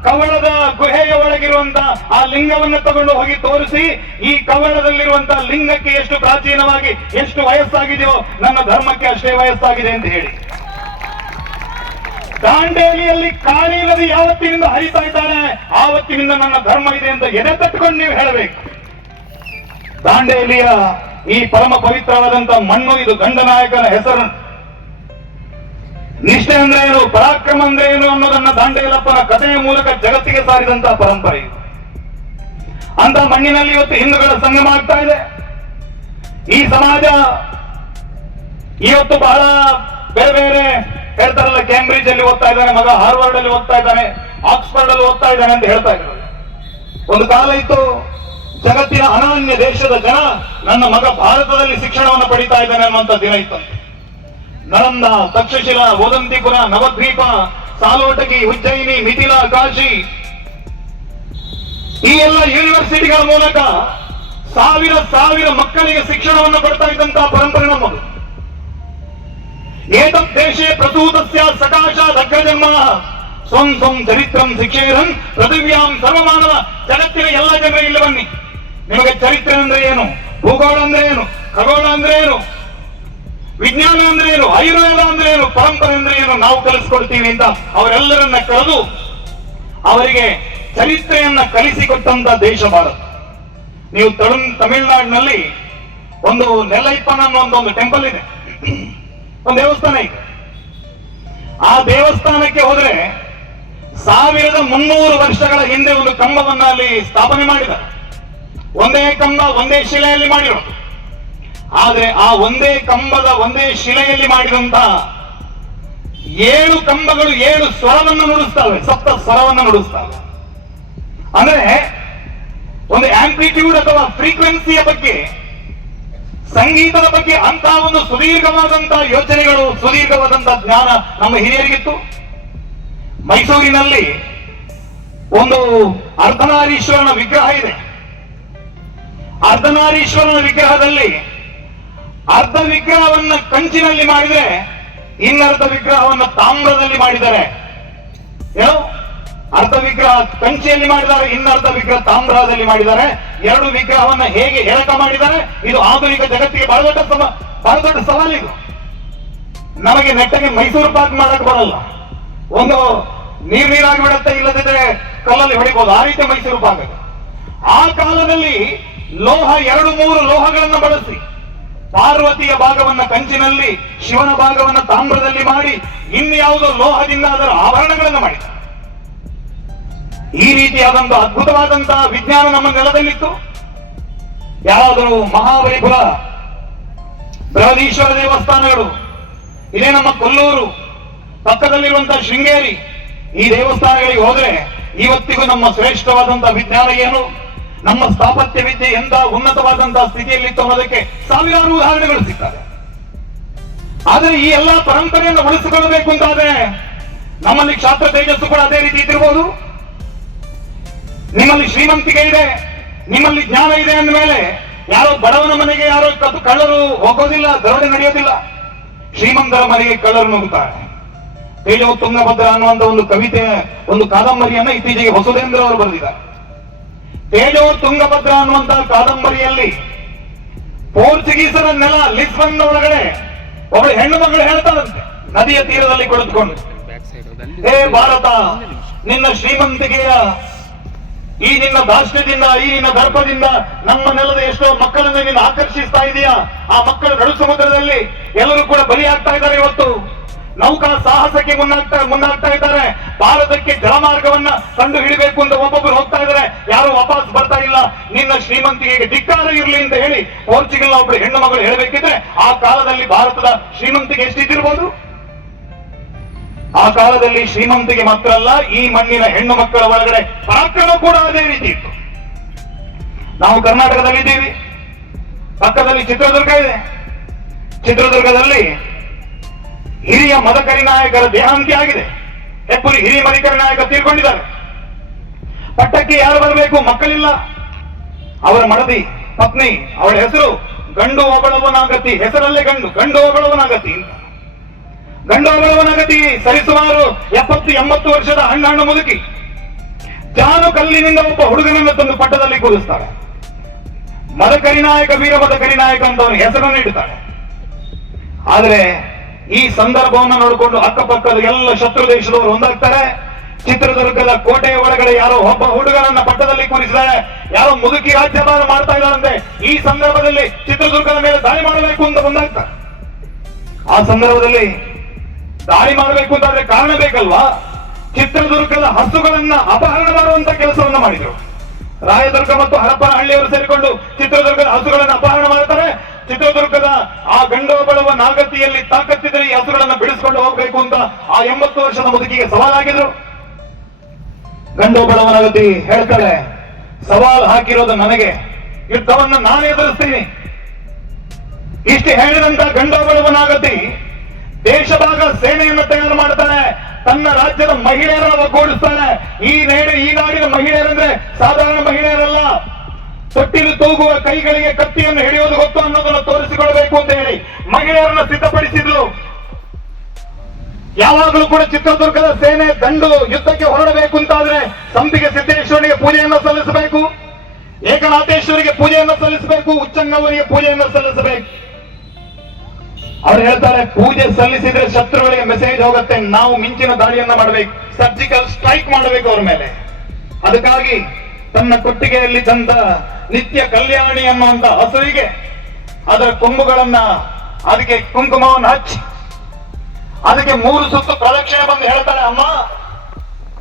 ಕವಳದ ಗುಹೆಯ ಒಳಗಿರುವಂತ ಆ ಲಿಂಗವನ್ನು ತಗೊಂಡು ಹೋಗಿ ತೋರಿಸಿ, ಈ ಕವಳದಲ್ಲಿರುವಂತ ಲಿಂಗಕ್ಕೆ ಎಷ್ಟು ಪ್ರಾಚೀನವಾಗಿ ಎಷ್ಟು ವಯಸ್ಸಾಗಿದೆಯೋ ನನ್ನ ಧರ್ಮಕ್ಕೆ ಅಷ್ಟೇ ವಯಸ್ಸಾಗಿದೆ ಅಂತ ಹೇಳಿ. ದಾಂಡೇಲಿಯಲ್ಲಿ ಕಾಳಿ ನದಿ ಯಾವತ್ತಿನಿಂದ ಹರಿತಾ ಇದ್ದಾಳೆ ಆವತ್ತಿನಿಂದ ನನ್ನ ಧರ್ಮ ಇದೆ ಅಂತ ಎದೆ ತಟ್ಕೊಂಡು ನೀವು ಹೇಳಬೇಕು. ದಾಂಡೇಲಿಯ ಈ ಪರಮ ಪವಿತ್ರವಾದಂತ ಮಣ್ಣು, ಇದು ದಂಡನಾಯಕನ ಹೆಸರು. ನಿಷ್ಠೆ ಅಂದ್ರೆ ಏನು, ಪರಾಕ್ರಮ ಅಂದ್ರೆ ಏನು ಅನ್ನೋದನ್ನ ದಾಂಡೇಲಪ್ಪನ ಕಥೆಯ ಮೂಲಕ ಜಗತ್ತಿಗೆ ಸಾರಿದಂತಹ ಪರಂಪರೆ ಇದು. ಅಂತ ಮಣ್ಣಿನಲ್ಲಿ ಇವತ್ತು ಹಿಂದೂಗಳ ಸಂಗಮ ಆಗ್ತಾ ಇದೆ. ಈ ಸಮಾಜ ಇವತ್ತು ಬಹಳ ಬೇರೆ ಬೇರೆ ಹೇಳ್ತಾರಲ್ಲ, ಕೇಂಬ್ರಿಡ್ಜ್ ಅಲ್ಲಿ ಓದ್ತಾ ಇದ್ದಾನೆ ಮಗ, ಹಾರ್ವರ್ಡ್ ಅಲ್ಲಿ ಓದ್ತಾ ಇದ್ದಾನೆ, ಆಕ್ಸ್ಫರ್ಡ್ ಅಲ್ಲಿ ಓದ್ತಾ ಇದ್ದಾನೆ ಅಂತ ಹೇಳ್ತಾ ಇದ್ದಾರೆ. ಒಂದು ಕಾಲ ಇತ್ತು ಜಗತ್ತಿನ ಅನನ್ಯ ದೇಶದ ಜನ ನನ್ನ ಮಗ ಭಾರತದಲ್ಲಿ ಶಿಕ್ಷಣವನ್ನು ಪಡಿತಾ ಇದ್ದಾನೆ ಅನ್ನುವಂತ ದಿನ ಇತ್ತಂತೆ. ನಳಂದ, ತಕ್ಷಶಿಲಾ, ಓದಂತಿಪುರ, ನವದ್ವೀಪ, ಸಾಲೋಟಗಿ, ಉಜ್ಜಯಿನಿ, ಮಿಥಿಲಾ, ಕಾಶಿ ಈ ಎಲ್ಲ ಯೂನಿವರ್ಸಿಟಿಗಳ ಮೂಲಕ ಸಾವಿರ ಸಾವಿರ ಮಕ್ಕಳಿಗೆ ಶಿಕ್ಷಣವನ್ನು ಕೊಡ್ತಾ ಇದ್ದಂತಹ ಪರಂಪರೆ ನಮ್ಮದು. ಏತತ್ ದೇಶೇ ಪ್ರಸೂತಸ್ಯ ಸಕಾಶಾತ್ ಅಗ್ರಜನ್ಮ ಸ್ವಂ ಸ್ವಂ ಚರಿತ್ರಂ ಶಿಕ್ಷೇರನ್ ಪೃಥಿವ್ಯಾಂ ಸರ್ವಮಾನವ. ಜಗತ್ತಿನ ಎಲ್ಲ ಜನರು ಇಲ್ಲಿ ಬನ್ನಿ, ನಿಮಗೆ ಚರಿತ್ರೆ ಅಂದ್ರೆ ಏನು, ಭೂಗೋಳ ಅಂದ್ರೆ ಏನು, ಖಗೋಳ ಅಂದ್ರೆ ಏನು, ವಿಜ್ಞಾನ ಅಂದ್ರೆ ಏನು, ಆಯುರ್ವೇದ ಅಂದ್ರೆ ಏನು, ಪರಂಪರೆ ಅಂದ್ರೆ ಏನು ನಾವು ಕಲಿಸ್ಕೊಡ್ತೀವಿ ಅಂತ ಅವರೆಲ್ಲರನ್ನ ಕರೆದು ಅವರಿಗೆ ಚರಿತ್ರೆಯನ್ನ ಕಲಿಸಿಕೊಟ್ಟಂತ ದೇಶ ಭಾರತ. ನೀವು ತಮಿಳುನಾಡಿನಲ್ಲಿ ಒಂದು ನೆಲ್ಲೈಪ್ಪನ್ ಅನ್ನೋ ಒಂದು ಟೆಂಪಲ್ ಇದೆ, ಒಂದು ದೇವಸ್ಥಾನ ಇದೆ. ಆ ದೇವಸ್ಥಾನಕ್ಕೆ ಹೋದ್ರೆ 1300 ವರ್ಷಗಳ ಹಿಂದೆ ಒಂದು ಕಂಬವನ್ನ ಅಲ್ಲಿ ಸ್ಥಾಪನೆ ಮಾಡಿದ್ದಾರೆ. ಒಂದೇ ಕಂಬ, ಒಂದೇ ಶಿಲೆಯಲ್ಲಿ ಮಾಡಿರೋದು. ಆದ್ರೆ ಆ ಒಂದೇ ಕಂಬದ ಒಂದೇ ಶಿಲೆಯಲ್ಲಿ ಮಾಡಿದಂತ 7 ಕಂಬಗಳು 7 ಸ್ವರವನ್ನು ನುಡಿಸ್ತವೆ, ಸಪ್ತ ಸ್ವರವನ್ನು ನುಡಿಸ್ತವೆ. ಅಂದ್ರೆ ಒಂದು ಆಂಪ್ಲಿಟ್ಯೂಡ್ ಅಥವಾ ಫ್ರೀಕ್ವೆನ್ಸಿಯ ಬಗ್ಗೆ, ಸಂಗೀತದ ಬಗ್ಗೆ ಅಂತ ಒಂದು ಸುದೀರ್ಘವಾದಂತಹ ಯೋಚನೆಗಳು, ಸುದೀರ್ಘವಾದಂತಹ ಜ್ಞಾನ ನಮ್ಮ ಹಿರಿಯರಿಗಿತ್ತು. ಮೈಸೂರಿನಲ್ಲಿ ಒಂದು ಅರ್ಧನಾರೀಶ್ವರನ ವಿಗ್ರಹ ಇದೆ. ಅರ್ಧನಾರೀಶ್ವರನ ವಿಗ್ರಹದಲ್ಲಿ ಅರ್ಧ ವಿಗ್ರಹವನ್ನ ಕಂಚಿನಲ್ಲಿ ಮಾಡಿದ್ರೆ ಇನ್ನರ್ಧ ವಿಗ್ರಹವನ್ನ ತಾಮ್ರದಲ್ಲಿ ಮಾಡಿದ್ದಾರೆ. ಏನು, ಅರ್ಧ ವಿಗ್ರಹ ಕಂಚಿಯಲ್ಲಿ ಮಾಡಿದ್ದಾರೆ, ಇನ್ನರ್ಧ ವಿಗ್ರಹ ತಾಮ್ರದಲ್ಲಿ ಮಾಡಿದ್ದಾರೆ. 2 ವಿಗ್ರಹವನ್ನ ಹೇಗೆ ಎರಕ ಮಾಡಿದ್ದಾರೆ, ಇದು ಆಧುನಿಕ ಜಗತ್ತಿಗೆ ಬಹಳ ದೊಡ್ಡ ಸವಾಲಿದು. ನಮಗೆ ನೆಟ್ಟಗೆ ಮೈಸೂರು ಪಾಕ್ ಮಾಡಕ್ ಬರಲ್ಲ, ಒಂದು ನೀರಾಗಿ ಬಿಡುತ್ತೆ, ಇಲ್ಲದಿದ್ರೆ ಕಲ್ಲಲ್ಲಿ ಹೊಡಿಬಹುದು, ಆ ರೀತಿ ಮೈಸೂರು ಪಾಕ್. ಆ ಕಾಲದಲ್ಲಿ ಲೋಹ 2-3 ಲೋಹಗಳನ್ನ ಬಳಸಿ ಪಾರ್ವತಿಯ ಭಾಗವನ್ನ ಕಂಚಿನಲ್ಲಿ, ಶಿವನ ಭಾಗವನ್ನ ತಾಮ್ರದಲ್ಲಿ ಮಾಡಿ ಇನ್ಯಾವುದೋ ಲೋಹದಿಂದ ಅದರ ಆಭರಣಗಳನ್ನು ಮಾಡಿದ್ದಾರೆ. ಈ ರೀತಿಯಾದಂತಹ ಅದ್ಭುತವಾದಂತಹ ವಿಜ್ಞಾನ ನಮ್ಮ ನೆಲದಲ್ಲಿತ್ತು. ಯಾರಾದರೂ ಮಹಾಬಲಿಪುರ, ಬೃಹದೀಶ್ವರ ದೇವಸ್ಥಾನಗಳು, ಇದೇ ನಮ್ಮ ಕೊಲ್ಲೂರು, ಪಕ್ಕದಲ್ಲಿರುವಂತಹ ಶೃಂಗೇರಿ, ಈ ದೇವಸ್ಥಾನಗಳಿಗೆ ಹೋದ್ರೆ ಇವತ್ತಿಗೂ ನಮ್ಮ ಶ್ರೇಷ್ಠವಾದಂತಹ ವಿಜ್ಞಾನ ಏನು, ನಮ್ಮ ಸ್ಥಾಪತ್ಯ ವಿದ್ಯೆ ಎಂತ ಉನ್ನತವಾದಂತಹ ಸ್ಥಿತಿಯಲ್ಲಿತ್ತು ಅನ್ನೋದಕ್ಕೆ ಸಾವಿರಾರು ಉದಾಹರಣೆಗಳು ಸಿಗ್ತವೆ. ಆದರೆ ಈ ಎಲ್ಲಾ ಪರಂಪರೆಯನ್ನು ಉಳಿಸಿಕೊಳ್ಳಬೇಕು ಅಂತಾದ್ರೆ ನಮ್ಮಲ್ಲಿ ಕ್ಷಾತ್ರ ತೇಜಸ್ಸು ಕೂಡ ಅದೇ ರೀತಿ ಇದ್ದಿರಬಹುದು. ನಿಮ್ಮಲ್ಲಿ ಶ್ರೀಮಂತಿಕೆ ಇದೆ, ನಿಮ್ಮಲ್ಲಿ ಜ್ಞಾನ ಇದೆ ಅಂದ ಮೇಲೆ ಯಾರೋ ಬಡವನ ಮನೆಗೆ ಯಾರೋ ಕಳ್ಳರು ಹೋಗೋದಿಲ್ಲ, ದರೋಡೆ ನಡೆಯೋದಿಲ್ಲ. ಶ್ರೀಮಂತರ ಮನೆಗೆ ಕಳ್ಳರು ನುಗ್ಗುತ್ತಾರೆ. ತೇಜೋ ತುಂಗಭದ್ರ ಅನ್ನುವಂತ ಒಂದು ಕವಿತೆ, ಒಂದು ಕಾದಂಬರಿಯನ್ನ ಇತ್ತೀಚೆಗೆ ಹೊಸದೇಂದ್ರ ಅವರು ಬರೆದಿದ್ದಾರೆ. ತೇಜೋ ತುಂಗಭದ್ರ ಅನ್ನುವಂತಹ ಕಾದಂಬರಿಯಲ್ಲಿ ಪೋರ್ಚುಗೀಸರ ನೆಲ ಲಿಸ್ಬನ್ ಒಳಗಡೆ ಒಬ್ಬ ಹೆಣ್ಣು ಮಗಳು ಹೇಳ್ತಾರಂತೆ, ನದಿಯ ತೀರದಲ್ಲಿ ಕುಳಿತುಕೊಂಡು, ಹೇ ಭಾರತ, ನಿನ್ನ ಶ್ರೀಮಂತಿಕೆಯ ಈ ನಿನ್ನ ದಾಷ್ಟ್ಯದಿಂದ, ಈ ನಿನ್ನ ದರ್ಪದಿಂದ ನಮ್ಮ ನೆಲದ ಎಷ್ಟೋ ಮಕ್ಕಳನ್ನು ನೀನು ಆಕರ್ಷಿಸ್ತಾ ಇದೆಯಾ. ಆ ಮಕ್ಕಳು ನಡು ಸಮುದ್ರದಲ್ಲಿ ಎಲ್ಲರೂ ಕೂಡ ಬಲಿಯಾಗ್ತಾ ಇದ್ದಾರೆ. ಇವತ್ತು ನೌಕಾ ಸಾಹಸಕ್ಕೆ ಮುನ್ನಾಗ್ತಾ ಇದ್ದಾರೆ. ಭಾರತಕ್ಕೆ ಜಲಮಾರ್ಗವನ್ನ ಕಂಡು ಹಿಡಿಬೇಕು ಅಂತ ಒಬ್ಬೊಬ್ಬರು ಹೋಗ್ತಾ ಇದ್ದಾರೆ, ಯಾರು ವಾಪಸ್ ಬರ್ತಾ ಇಲ್ಲ. ನಿನ್ನ ಶ್ರೀಮಂತಿಕೆಗೆ ಧಿಕ್ಕಾರ ಇರಲಿ ಅಂತ ಹೇಳಿ ಪೋರ್ಚುಗಲ್ನ ಒಬ್ಬರು ಹೆಣ್ಣು ಮಗಳು ಹೇಳಬೇಕಿದ್ರೆ ಆ ಕಾಲದಲ್ಲಿ ಭಾರತದ ಶ್ರೀಮಂತಿಗೆ ಎಷ್ಟಿದ್ದಿರ್ಬೋದು? ಆ ಕಾಲದಲ್ಲಿ ಶ್ರೀಮಂತಿಗೆ ಮಾತ್ರ ಅಲ್ಲ, ಈ ಮಣ್ಣಿನ ಹೆಣ್ಣು ಮಕ್ಕಳ ಒಳಗಡೆ ಪರಾಕ್ರಮ ಕೂಡ ಅದೇ ರೀತಿ ಇತ್ತು. ನಾವು ಕರ್ನಾಟಕದಲ್ಲಿದ್ದೀವಿ, ಪಕ್ಕದಲ್ಲಿ ಚಿತ್ರದುರ್ಗ ಇದೆ. ಚಿತ್ರದುರ್ಗದಲ್ಲಿ ಹಿರಿಯ ಮದಕರಿ ನಾಯಕರ ದೇಹಾಂತಿ ಆಗಿದೆ. ಹೆಪ್ಪುರಿ ಹಿರಿಯ ಮದಕರಿ ನಾಯಕ ತೀರ್ಕೊಂಡಿದ್ದಾರೆ. ಪಟ್ಟಕ್ಕೆ ಯಾರು ಬರಬೇಕು? ಮಕ್ಕಳಿಲ್ಲ. ಅವರ ಮಡದಿ ಪತ್ನಿ, ಅವಳ ಹೆಸರು ಗಂಡು ಒಬಳವನಾಗತಿ. ಹೆಸರಲ್ಲೇ ಗಂಡು ಒಬಳವನಾಗತಿ. ಗಂಡು ಒಬಳವನಾಗತಿ ಸರಿಸುಮಾರು 70-80 ವರ್ಷದ ಹಣ್ಣು ಮುದುಕಿ. ಜಾನು ಕಲ್ಲಿನಿಂದ ಒಬ್ಬ ಹುಡುಗನನ್ನು ತಂದು ಪಟ್ಟದಲ್ಲಿ ಕೂರಿಸ್ತಾಳೆ. ಮದಕರಿ ನಾಯಕ, ವೀರ ಮದಕರಿ ನಾಯಕ ಅಂತ ಅವನ ಹೆಸರನ್ನು ಇಡ್ತಾಳೆ. ಆದರೆ ಈ ಸಂದರ್ಭವನ್ನು ನೋಡಿಕೊಂಡು ಅಕ್ಕಪಕ್ಕದ ಎಲ್ಲ ಶತ್ರು ದೇಶದವರು ಒಂದಾಗ್ತಾರೆ. ಚಿತ್ರದುರ್ಗದ ಕೋಟೆಯ ಒಳಗಡೆ ಯಾರೋ ಒಬ್ಬ ಹುಡುಗನನ್ನ ಪಟ್ಟದಲ್ಲಿ ಕೂರಿಸಿದ್ದಾರೆ. ಯಾರೋ ಮುದುಕಿ ರಾಜ್ಯಭಾರ ಮಾಡ್ತಾ ಇದ್ದಾರಂತೆ. ಈ ಸಂದರ್ಭದಲ್ಲಿ ಚಿತ್ರದುರ್ಗದ ಮೇಲೆ ದಾಳಿ ಮಾಡಬೇಕು ಅಂತ ಒಂದಾಗ್ತಾರೆ. ಆ ಸಂದರ್ಭದಲ್ಲಿ ದಾಳಿ ಮಾಡಬೇಕು ಅಂತಾದ್ರೆ ಕಾರಣ ಬೇಕಲ್ವಾ? ಚಿತ್ರದುರ್ಗದ ಹಸುಗಳನ್ನ ಅಪಹರಣ ಮಾಡುವಂತ ಕೆಲಸವನ್ನ ಮಾಡಿದ್ರು. ರಾಯದುರ್ಗ ಮತ್ತು ಹರಪನಹಳ್ಳಿಯವರು ಸೇರಿಕೊಂಡು ಚಿತ್ರದುರ್ಗದ ಹಸುಗಳನ್ನು ಅಪಹರಣ ಮಾಡ್ತಾರೆ. ಚಿತ್ರದುರ್ಗದ ಆ ಗಂಡೋಬಳವ ನಾಗತಿಯಲ್ಲಿ ತಾಕತ್ತಿದ್ರೆ ಈ ಹಸುಗಳನ್ನು ಬಿಡಿಸಿಕೊಂಡು ಹೋಗ್ಬೇಕು ಅಂತ ಆ 80 ವರ್ಷದ ಮುದುಕಿಗೆ ಸವಾಲಾಗಿದ್ರು. ಗಂಡೋಬಳವ ನಾಗತಿ ಹೇಳ್ತಾಳೆ, ಸವಾಲ್ ಹಾಕಿರೋದು ನನಗೆ, ಯುದ್ಧವನ್ನು ನಾನು ಎದುರಿಸ್ತೀನಿ. ಇಷ್ಟು ಹೇಳಿದಂತ ಗಂಡೋಬಳವ ನಾಗತಿ ದೇಶಭಾಗ ಸೇನೆಯನ್ನು ತಯಾರು ಮಾಡ್ತಾನೆ. ತನ್ನ ರಾಜ್ಯದ ಮಹಿಳೆಯರನ್ನು ಒಗ್ಗೂಡಿಸ್ತಾನೆ. ಈ ನಾಡಿನ ಮಹಿಳೆಯರಂದ್ರೆ ಸಾಧಾರಣ ಮಹಿಳೆಯರಲ್ಲ. ತೊಟ್ಟಿಲು ತೂಗುವ ಕೈಗಳಿಗೆ ಕತ್ತಿಯನ್ನು ಹಿಡಿಯೋದು ಗೊತ್ತು ಅನ್ನೋದನ್ನು ತೋರಿಸಿಕೊಳ್ಬೇಕು ಅಂತ ಹೇಳಿ ಮಹಿಳೆಯರನ್ನು ಸಿದ್ಧಪಡಿಸಿದ್ರು. ಯಾವಾಗಲೂ ಕೂಡ ಚಿತ್ರದುರ್ಗದ ಸೇನೆ ದಂಡು ಯುದ್ಧಕ್ಕೆ ಹೊರಡಬೇಕು ಅಂತಾದ್ರೆ ಸಂಪಿಗೆ ಸಿದ್ದೇಶ್ವರನಿಗೆ ಪೂಜೆಯನ್ನು ಸಲ್ಲಿಸಬೇಕು, ಏಕನಾಥೇಶ್ವರಿಗೆ ಪೂಜೆಯನ್ನು ಸಲ್ಲಿಸಬೇಕು, ಉಚ್ಚಂಗವರಿಗೆ ಪೂಜೆಯನ್ನು ಸಲ್ಲಿಸಬೇಕು. ಅವ್ರು ಹೇಳ್ತಾರೆ, ಪೂಜೆ ಸಲ್ಲಿಸಿದ್ರೆ ಶತ್ರುಗಳಿಗೆ ಮೆಸೇಜ್ ಹೋಗುತ್ತೆ, ನಾವು ಮಿಂಚಿನ ದಾಳಿಯನ್ನ ಮಾಡಬೇಕು, ಸರ್ಜಿಕಲ್ ಸ್ಟ್ರೈಕ್ ಮಾಡಬೇಕು ಅವ್ರ ಮೇಲೆ. ಅದಕ್ಕಾಗಿ ತನ್ನ ಕೊಟ್ಟಿಗೆಯಲ್ಲಿದ್ದಂತ ನಿತ್ಯ ಕಲ್ಯಾಣಿ ಅನ್ನುವಂತ ಹಸುವಿಗೆ ಅದರ ಕೊಂಬುಗಳನ್ನ, ಅದಕ್ಕೆ ಕುಂಕುಮವನ್ನು ಹಚ್ಚಿ ಅದಕ್ಕೆ 3 ಸುತ್ತು ಪ್ರದಕ್ಷಿಣೆ ಬಂದು ಹೇಳ್ತಾಳೆ, ಅಮ್ಮ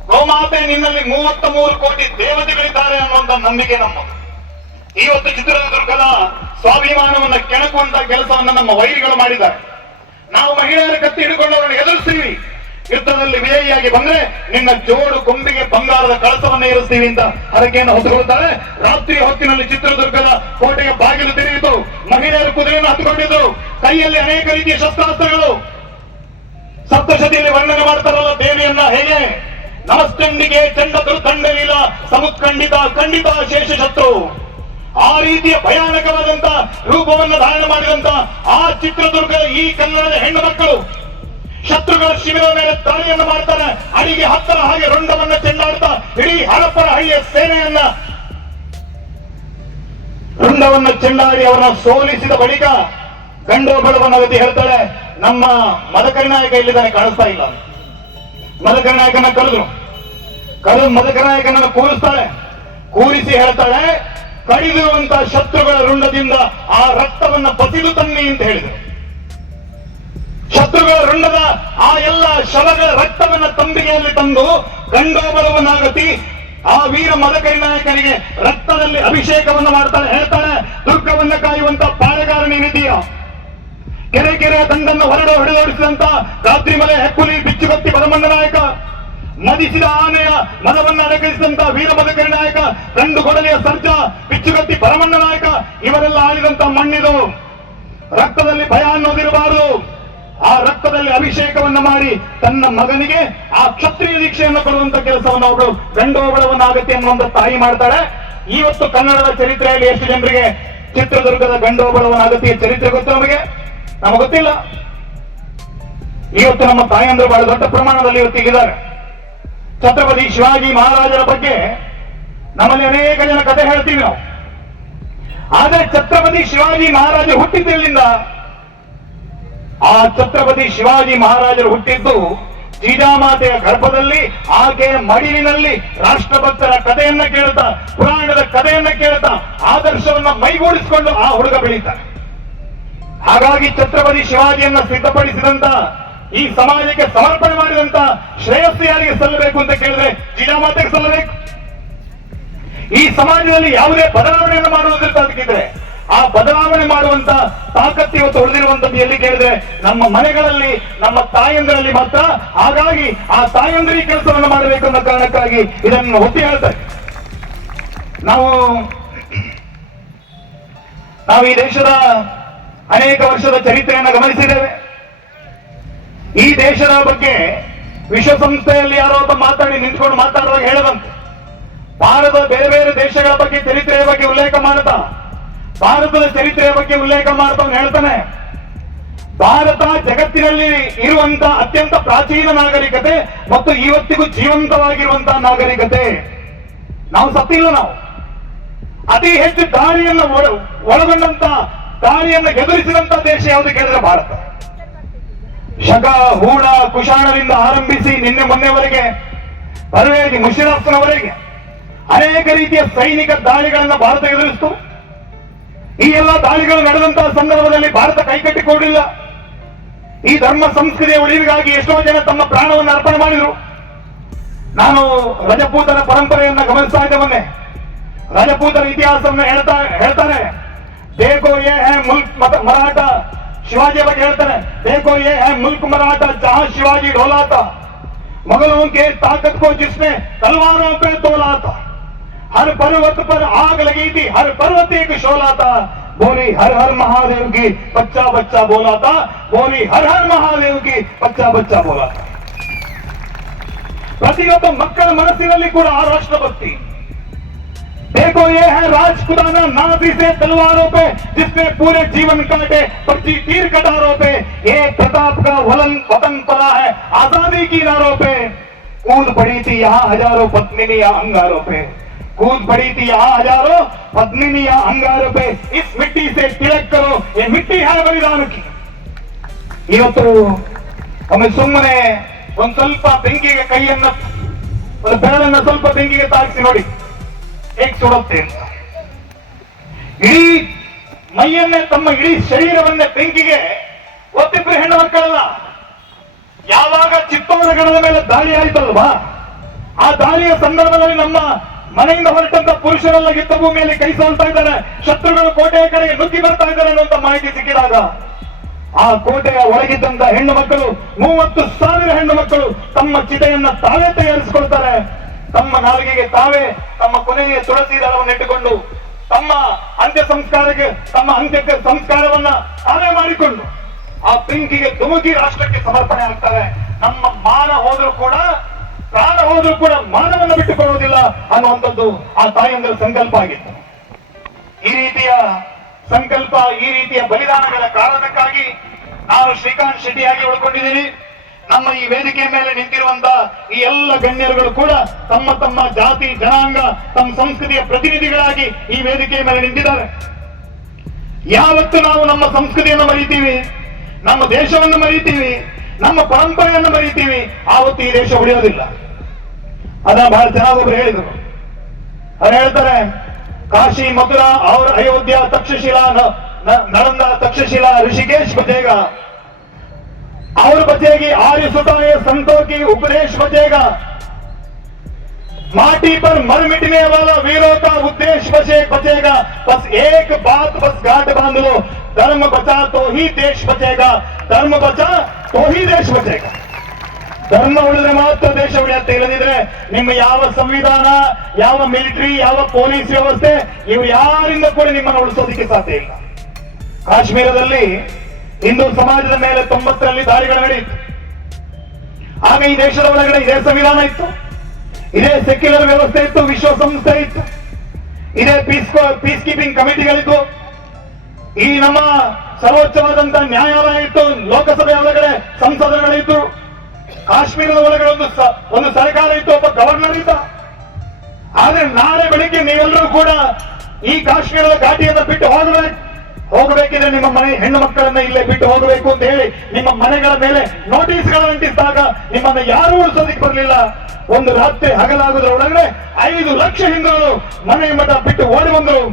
ಗೋಮಾತೆ ನಿನ್ನಲ್ಲಿ 33 ಕೋಟಿ ದೇವತೆಗಳಿದ್ದಾರೆ ಅನ್ನುವಂತ ನಂಬಿಕೆ ನಮ್ಮದು. ಇವತ್ತು ಚಿತ್ರದುರ್ಗದ ಸ್ವಾಭಿಮಾನವನ್ನ ಕೆಣಕುವಂತ ಕೆಲಸವನ್ನ ನಮ್ಮ ವೈರಿಗಳು ಮಾಡಿದ್ದಾರೆ. ನಾವು ಮಹಿಳೆಯರ ಕತ್ತಿ ಹಿಡಿಕೊಂಡು ಅವರನ್ನು ಎದುರಿಸ್ತೀವಿ. ಯುದ್ಧದಲ್ಲಿ ವಿಜಯಿಯಾಗಿ ಬಂದ್ರೆ ನಿನ್ನ ಜೋಡು ಕೊಂಬಿಗೆ ಬಂಗಾರದ ಕಳಸವನ್ನ ಏರಿಸ್ತೀವಿ ಅಂತ ಹರಕೆಯನ್ನು ಹೊತ್ತುಕೊಳ್ತಾರೆ. ರಾತ್ರಿ ಹೊತ್ತಿನಲ್ಲಿ ಚಿತ್ರದುರ್ಗದ ಕೋಟೆಯ ಬಾಗಿಲು ತೆರೆಯಿತು. ಮಹಿಳೆಯರು ಕುದುರೆಯನ್ನು ಹತ್ತುಕೊಂಡಿದ್ರು. ಕೈಯಲ್ಲಿ ಅನೇಕ ರೀತಿಯ ಶಸ್ತ್ರಾಸ್ತ್ರಗಳು. ಸಪ್ತಶತಿಯಲ್ಲಿ ವರ್ಣನೆ ಮಾಡ್ತಾರಲ್ಲ ದೇವಿಯನ್ನ, ಹೇಗೆ ನಮಸ್ಕಂಡಿಗೆ ಚಂಡ ದುರ್ದಂಡಲಿಲ್ಲ ಸಮುತ್ಖಂಡಿತ ಖಂಡಿತ ಶೇಷ ಶತ್ರು. ಆ ರೀತಿಯ ಭಯಾನಕವಾದಂತ ರೂಪವನ್ನು ಧಾರಣ ಮಾಡಿದಂತ ಆ ಚಿತ್ರದುರ್ಗದ ಈ ಕನ್ನಡದ ಹೆಣ್ಣು ಮಕ್ಕಳು ಶತ್ರುಗಳ ಶಿಬಿರದ ಮೇಲೆ ದಾಳಿಯನ್ನು ಮಾಡ್ತಾರೆ. ಅಡಿಗೆ ಹತ್ತರ ಹಾಗೆ ರುಂಡವನ್ನ ಚೆಂಡಾಡ್ತಾ ಇಡೀ ಹರಪನಹಳ್ಳಿಯ ಸೇನೆಯನ್ನ ರುಂಡವನ್ನ ಚೆಂಡಾಡಿ ಅವರನ್ನ ಸೋಲಿಸಿದ ಬಳಿಕ ಗಂಡೋಬಳವ ನಗತಿ ಹೇಳ್ತಾಳೆ, ನಮ್ಮ ಮದಕರಿ ನಾಯಕ ಇಲ್ಲಿದ್ದಾನೆ, ಕಾಣಿಸ್ತಾ ಇಲ್ಲ. ಮದಕರಿ ನಾಯಕನ ಕರೆದು ಮದಕರಿ ನಾಯಕನನ್ನು ಕೂರಿಸ್ತಾಳೆ. ಕೂರಿಸಿ ಹೇಳ್ತಾಳೆ, ಕಡಿದಿರುವಂತ ಶತ್ರುಗಳ ರುಂಡದಿಂದ ಆ ರಕ್ತವನ್ನ ಬಸಿದು ತನ್ನಿ ಅಂತ ಹೇಳಿದರು. ಶತ್ರುಗಳ ರುಂಡದ ಆ ಎಲ್ಲ ಶವಗಳ ರಕ್ತವನ್ನ ತಂಬಿಗೆಯಲ್ಲಿ ತಂದು ಗಂಡೋಬಳವನಾಗತಿ ಆ ವೀರ ಮದಕರಿ ನಾಯಕನಿಗೆ ರಕ್ತದಲ್ಲಿ ಅಭಿಷೇಕವನ್ನು ಮಾಡ್ತಾಳೆ. ಹೇಳ್ತಾಳೆ, ದುರ್ಗವನ್ನ ಕಾಯುವಂತ ಪಾಳೆಗಾರ ನೀನಿದೀಯ, ಕೆರೆ ದಂಡನ್ನು ಹೊಡೆದೋಡಿಸಿದಂತ ರಾತ್ರಿ ಮಲೆ ಹೆಕ್ಕುಲಿ ಬಿಚ್ಚುಗತ್ತಿ ಬಲಮಂಡ ನಾಯಕ, ಮದಿಸಿದ ಆನೆಯ ಮದವನ್ನ ಅಡಗಿಸಿದಂತ ವೀರ ಮದಕರಿ ನಾಯಕ, ಗಂಡು ಕೊಡಲಿಯ ಸರ್ಜ ಬಿಚ್ಚುಗತ್ತಿ ಬಲಮಂಡ ನಾಯಕ, ಇವರೆಲ್ಲ ಆಳಿದಂತ ಮಣ್ಣಿದು. ರಕ್ತದಲ್ಲಿ ಭಯ ಅನ್ನೋದಿರಬಾರದು. ಆ ರಕ್ತದಲ್ಲಿ ಅಭಿಷೇಕವನ್ನ ಮಾಡಿ ತನ್ನ ಮಗನಿಗೆ ಆ ಕ್ಷತ್ರಿಯ ದೀಕ್ಷೆಯನ್ನು ಕೊಡುವಂತ ಕೆಲಸವನ್ನು ಒಬ್ಬಳು ಗಂಡೋಬಳವನಾಗತಿ ಅನ್ನುವಂತ ತಾಯಿ ಮಾಡ್ತಾಳೆ. ಇವತ್ತು ಕನ್ನಡದ ಚರಿತ್ರೆಯಲ್ಲಿ ಎಷ್ಟು ಜನರಿಗೆ ಚಿತ್ರದುರ್ಗದ ಗಂಡೋಬಳವನಾಗತಿಯ ಚರಿತ್ರೆ ಗೊತ್ತು? ನಮಗೆ ಗೊತ್ತಿಲ್ಲ. ಇವತ್ತು ನಮ್ಮ ತಾಯಂದರು ಬಹಳ ದೊಡ್ಡ ಪ್ರಮಾಣದಲ್ಲಿ ಇವತ್ತು ಇಲ್ಲಿದ್ದಾರೆ. ಛತ್ರಪತಿ ಶಿವಾಜಿ ಮಹಾರಾಜರ ಬಗ್ಗೆ ನಮ್ಮಲ್ಲಿ ಅನೇಕ ಜನ ಕಥೆ ಹೇಳ್ತೀವಿ ನಾವು. ಆದ್ರೆ ಛತ್ರಪತಿ ಶಿವಾಜಿ ಮಹಾರಾಜರು ಹುಟ್ಟಿದ್ದೆಲ್ಲಿಂದ? ಆ ಛತ್ರಪತಿ ಶಿವಾಜಿ ಮಹಾರಾಜರು ಹುಟ್ಟಿದ್ದು ಜೀಜಾಮಾತೆಯ ಗರ್ಭದಲ್ಲಿ ಆಕೆಯ ಮಡಿಲಿನಲ್ಲಿ ರಾಷ್ಟ್ರಭಕ್ತರ ಕಥೆಯನ್ನ ಕೇಳ್ತಾ, ಪುರಾಣದ ಕಥೆಯನ್ನ ಕೇಳ್ತಾ, ಆದರ್ಶವನ್ನ ಮೈಗೂಡಿಸಿಕೊಂಡು ಆ ಹುಡುಗ ಬೆಳೀತಾನೆ. ಹಾಗಾಗಿ ಛತ್ರಪತಿ ಶಿವಾಜಿಯನ್ನ ಸಿದ್ಧಪಡಿಸಿದಂತ, ಈ ಸಮಾಜಕ್ಕೆ ಸಮರ್ಪಣೆ ಮಾಡಿದಂತ ಶ್ರೇಯಸ್ಸು ಯಾರಿಗೆ ಸಲ್ಲಬೇಕು ಅಂತ ಕೇಳಿದ್ರೆ ಜೀಜಾಮಾತೆಗೆ ಸಲ್ಲಬೇಕು. ಈ ಸಮಾಜದಲ್ಲಿ ಯಾವುದೇ ಬದಲಾವಣೆಯನ್ನು ಮಾಡುವುದಕ್ಕಿದ್ರೆ ಆ ಬದಲಾವಣೆ ಮಾಡುವಂತ ತಾಕತ್ತು ಇವತ್ತು ಉಳಿದಿರುವಂತದ್ದು ಎಲ್ಲಿ ಕೇಳಿದ್ರೆ ನಮ್ಮ ಮನೆಗಳಲ್ಲಿ, ನಮ್ಮ ತಾಯಂದಿರಲ್ಲಿ ಮಾತ್ರ. ಹಾಗಾಗಿ ಆ ತಾಯಂದಿರಿ ಕೆಲಸವನ್ನು ಮಾಡಬೇಕು ಅನ್ನೋ ಕಾರಣಕ್ಕಾಗಿ ಇದನ್ನು ಒತ್ತಿ ಹೇಳ್ತಾರೆ. ನಾವು ಈ ದೇಶದ ಅನೇಕ ವರ್ಷದ ಚರಿತ್ರೆಯನ್ನು ಗಮನಿಸಿದ್ದೇವೆ. ಈ ದೇಶದ ಬಗ್ಗೆ ವಿಶ್ವಸಂಸ್ಥೆಯಲ್ಲಿ ಯಾರೋ ಒಬ್ಬ ನಿಂತ್ಕೊಂಡು ಮಾತಾಡುವಾಗ ಹೇಳದಂತೆ, ಭಾರತದ ಬೇರೆ ಬೇರೆ ದೇಶಗಳ ಬಗ್ಗೆ ಚರಿತ್ರೆಯ ಬಗ್ಗೆ ಉಲ್ಲೇಖ ಮಾಡ್ತಾ, ಭಾರತದ ಚರಿತ್ರೆಯ ಬಗ್ಗೆ ಉಲ್ಲೇಖ ಮಾಡ್ತಾನೆ ಹೇಳ್ತಾನೆ, ಭಾರತ ಜಗತ್ತಿನಲ್ಲಿ ಇರುವಂತ ಅತ್ಯಂತ ಪ್ರಾಚೀನ ನಾಗರಿಕತೆ ಮತ್ತು ಇವತ್ತಿಗೂ ಜೀವಂತವಾಗಿರುವಂತಹ ನಾಗರಿಕತೆ. ನಾವು ಸತ್ತಿಲ್ಲ. ನಾವು ಅತಿ ಹೆಚ್ಚು ದಾಳಿಯನ್ನು ಒಳಗೊಂಡಂತ, ದಾಳಿಯನ್ನು ಎದುರಿಸಿದಂತ ದೇಶ ಯಾವುದು ಕೇಳಿದ್ರೆ ಭಾರತ. ಶಕ, ಹೂಣ, ಕುಶಾಣರಿಂದ ಆರಂಭಿಸಿ ನಿನ್ನೆ ಮೊನ್ನೆವರೆಗೆ ಪರ್ವೇಜ್ ಮುಷರಫ್ನವರೆಗೆ ಅನೇಕ ರೀತಿಯ ಸೈನಿಕ ದಾಳಿಗಳನ್ನು ಭಾರತ ಎದುರಿಸಿತು. ಈ ಎಲ್ಲ ದಾಳಿಗಳು ನಡೆದಂತಹ ಸಂದರ್ಭದಲ್ಲಿ ಭಾರತ ಕೈಕಟ್ಟಿಕೊಂಡಿಲ್ಲ. ಈ ಧರ್ಮ ಸಂಸ್ಕೃತಿಯ ಉಳಿವಿಗಾಗಿ ಎಷ್ಟೋ ಜನ ತಮ್ಮ ಪ್ರಾಣವನ್ನು ಅರ್ಪಣೆ ಮಾಡಿದರು. ನಾನು ರಜಪೂತರ ಪರಂಪರೆಯನ್ನ ಗಮನಿಸ್ತಾ ಇದ್ದೆ ಮೊನ್ನೆ. ರಜಪೂತರ ಇತಿಹಾಸವನ್ನು ಹೇಳ್ತಾನೆ, ದೇಖೋ ಯೇ ಹೈ ಮುಲ್ಕ್ ಮರಾಠ. ಶಿವಾಜಿ ಬಗ್ಗೆ ಹೇಳ್ತಾನೆ, देखो ये है मुल्क मराठा जहां शिवाजी डोला था, मुगलों के ताकत को जिसने तलवारों पे तोला था, हर पर्वत पर आग लगी थी, हर पर्वत एक शोला था, बोली हर हर महादेव की बच्चा बच्चा बोला था, बोली हर हर महादेव की बच्चा बच्चा बोला था. ಪ್ರತಿಯೊಬ್ಬ ಮಕ್ಕಳ ಮನಸ್ಸಿನಲ್ಲಿ ಕೂಡ ಆ ರಾಷ್ಟ್ರಭಕ್ತಿ. देखो ये है राजपुताना नाजी से तलवारों पे जिसने पूरे जीवन काटे, 25 तीर कटारों पे, ये प्रताप का वतन पड़ा है आजादी की नारों पे. कूद पड़ी थी यहाँ हजारों पत्नियां अंगारों पे, कूद पड़ी थी यहाँ हजारों पत्नियां अंगारों पे. इस मिट्टी से तिलक करो, ये मिट्टी है बलिदान की. ಇವತ್ತು ಒಮ್ಮೆ ಸುಮ್ಮನೆ ಒಂದ್ ಸ್ವಲ್ಪ ಬೆಂಕಿಗೆ ಕೈಯನ್ನ, ಒಂದು ಬೆರಳನ್ನ ಸ್ವಲ್ಪ ಬೆಂಕಿಗೆ ತಾಗಿಸಿ ನೋಡಿ ಹೇಗೆ ಸುಡುತ್ತೆ ಅಂತ. ಇಡೀ ಮೈಯನ್ನೇ, ತಮ್ಮ ಇಡೀ ಶರೀರವನ್ನೇ ಬೆಂಕಿಗೆ ಒತ್ತಿಬ್ಬರು ಹೆಣ್ಣು ಮಕ್ಕಳಲ್ಲ. ಯಾವಾಗ ಚಿತ್ತೋರಗಣದ ಮೇಲೆ ದಾಳಿ ಆಯ್ತಲ್ವಾ, ಆ ದಾಳಿಯ ಸಂದರ್ಭದಲ್ಲಿ ನಮ್ಮ ಮನೆಯಿಂದ ಹೊರಟಂತ ಪುರುಷರೆಲ್ಲ ಯುದ್ಧ ಭೂಮಿಯಲ್ಲಿ ಕೈ ಸೋಲ್ತಾ ಇದ್ದಾರೆ, ಶತ್ರುಗಳು ಕೋಟೆಯ ಕಡೆಗೆ ನುಗ್ಗಿ ಬರ್ತಾ ಇದ್ದಾರೆ ಅನ್ನುವಂತ ಮಾಹಿತಿ ಸಿಕ್ಕಿದಾಗ ಆ ಕೋಟೆಯ ಒಳಗಿದ್ದಂತ ಹೆಣ್ಣು ಮಕ್ಕಳು, 30,000 ಹೆಣ್ಣು ಮಕ್ಕಳು ತಮ್ಮ ಚಿತೆಯನ್ನ ತಾವೇ ತಯಾರಿಸಿಕೊಳ್ತಾರೆ. ತಮ್ಮ ನಾಲಿಗೆಗೆ ತಾವೇ ತಮ್ಮ ಕೊನೆಯ ತುಳಸಿ ದಳವನ್ನು ಇಟ್ಟುಕೊಂಡು ತಮ್ಮ ಅಂತ್ಯ ಸಂಸ್ಕಾರವನ್ನ ತಾವೇ ಮಾಡಿಕೊಂಡು ಆ ಬೆಂಕಿಗೆ ಧುಮುಕಿ ರಾಷ್ಟ್ರಕ್ಕೆ ಸಮರ್ಪಣೆ ಆಗ್ತಾರೆ. ನಮ್ಮ ಮಾನ ಹೋದ್ರೂ ಕೂಡ, ಪ್ರಾಣ ಹೋದ್ರೂ ಕೂಡ ಮಾನವನ್ನು ಬಿಟ್ಟುಕೊಳ್ಳುವುದಿಲ್ಲ ಅನ್ನುವಂಥದ್ದು ಆ ತಾಯಂದಿರ ಸಂಕಲ್ಪ ಆಗಿತ್ತು. ಈ ರೀತಿಯ ಸಂಕಲ್ಪ, ಈ ರೀತಿಯ ಬಲಿದಾನಗಳ ಕಾರಣಕ್ಕಾಗಿ ನಾನು ಶ್ರೀಕಾಂತ್ ಶೆಟ್ಟಿಯಾಗಿ ಉಳ್ಕೊಂಡಿದ್ದೀನಿ. ನಮ್ಮ ಈ ವೇದಿಕೆಯ ಮೇಲೆ ನಿಂತಿರುವಂತ ಈ ಎಲ್ಲ ಗಣ್ಯರುಗಳು ಕೂಡ ತಮ್ಮ ತಮ್ಮ ಜಾತಿ, ಜನಾಂಗ, ತಮ್ಮ ಸಂಸ್ಕೃತಿಯ ಪ್ರತಿನಿಧಿಗಳಾಗಿ ಈ ವೇದಿಕೆಯ ಮೇಲೆ ನಿಂತಿದ್ದಾರೆ. ಯಾವತ್ತು ನಾವು ನಮ್ಮ ಸಂಸ್ಕೃತಿಯನ್ನು ಮರೀತೀವಿ, ನಮ್ಮ ದೇಶವನ್ನು ಮರೀತೀವಿ, ನಮ್ಮ ಪರಂಪರೆಯನ್ನು ಮರೀತೀವಿ, ಆವತ್ತು ಈ ದೇಶ ಉಳಿಯೋದಿಲ್ಲ. ಅದನ್ನ ಬಹಳ ಚೆನ್ನಾಗಿ ಹೇಳಿದರು. ಅವ್ರು ಹೇಳ್ತಾರೆ, ಕಾಶಿ, ಮಥುರಾ और अयोध्या, तक्षशिला, नालंदा, तक्षशिला, ऋषिकेश बचेगा और बचेगी आर्य सुताए संतों की उपदेश बचेगा, माटी पर मर मिटने वाला वीरों का उद्देश्य बचेगा, बस एक बात बस गांठ बांध लो, धर्म बचा तो ही देश बचेगा, धर्म बचा तो ही देश बचेगा. ಧರ್ಮ ಉಳಿದ್ರೆ ಮಾತ್ರ ದೇಶ ಉಳಿಯುತ್ತೆ. ಇಲ್ಲದಿದ್ರೆ ನಿಮ್ಮ ಯಾವ ಸಂವಿಧಾನ, ಯಾವ ಮಿಲಿಟರಿ, ಯಾವ ಪೊಲೀಸ್ ವ್ಯವಸ್ಥೆ, ಇವು ಯಾರಿಂದ ಕೂಡ ನಿಮ್ಮನ್ನು ಉಳಿಸೋದಕ್ಕೆ ಸಾಧ್ಯ ಇಲ್ಲ. ಕಾಶ್ಮೀರದಲ್ಲಿ ಹಿಂದೂ ಸಮಾಜದ ಮೇಲೆ 90ರಲ್ಲಿ ದಾಳಿಗಳು ನಡೆಯಿತು. ಆಗ ಈ ದೇಶದ ಒಳಗಡೆ ಇದೇ ಸಂವಿಧಾನ ಇತ್ತು, ಇದೇ ಸೆಕ್ಯುಲರ್ ವ್ಯವಸ್ಥೆ ಇತ್ತು, ವಿಶ್ವಸಂಸ್ಥೆ ಇತ್ತು, ಇದೇ ಪೀಸ್ ಕೀಪಿಂಗ್ ಕಮಿಟಿಗಳಿತ್ತು, ಈ ನಮ್ಮ ಸರ್ವೋಚ್ಚವಾದಂತ ನ್ಯಾಯಾಲಯ ಇತ್ತು, ಲೋಕಸಭೆ ಒಳಗಡೆ ಸಂಸದಗಳಿತ್ತು, ಕಾಶ್ಮೀರದ ಒಳಗಡೆ ಒಂದು ಸರ್ಕಾರ ಇತ್ತು, ಒಬ್ಬ ಗವರ್ನರ್ ಇದ್ದ. ಆದ್ರೆ ನಾಳೆ ಬೆಳಿಗ್ಗೆ ನೀವೆಲ್ಲರೂ ಕೂಡ ಈ ಕಾಶ್ಮೀರದ ಘಾಟಿಯನ್ನು ಬಿಟ್ಟು ಹೋಗಬೇಕು, ಹೋಗಬೇಕಿದ್ರೆ ನಿಮ್ಮ ಮನೆ ಹೆಣ್ಣು ಮಕ್ಕಳನ್ನ ಇಲ್ಲೇ ಬಿಟ್ಟು ಹೋಗಬೇಕು ಅಂತ ಹೇಳಿ ನಿಮ್ಮ ಮನೆಗಳ ಮೇಲೆ ನೋಟಿಸ್ಗಳನ್ನು ಅಂಟಿಸಿದಾಗ ನಿಮ್ಮನ್ನ ಯಾರೂ ಉಳಿಸೋದಿಕ್ ಬರಲಿಲ್ಲ. ಒಂದು ರಾತ್ರಿ ಹಗಲಾಗುವುದರೊಳಗಡೆ 5 ಲಕ್ಷ ಹಿಂದೂಗಳು ಮನೆ ಮಠ ಬಿಟ್ಟು ಓಡಿ ಬಂದರು.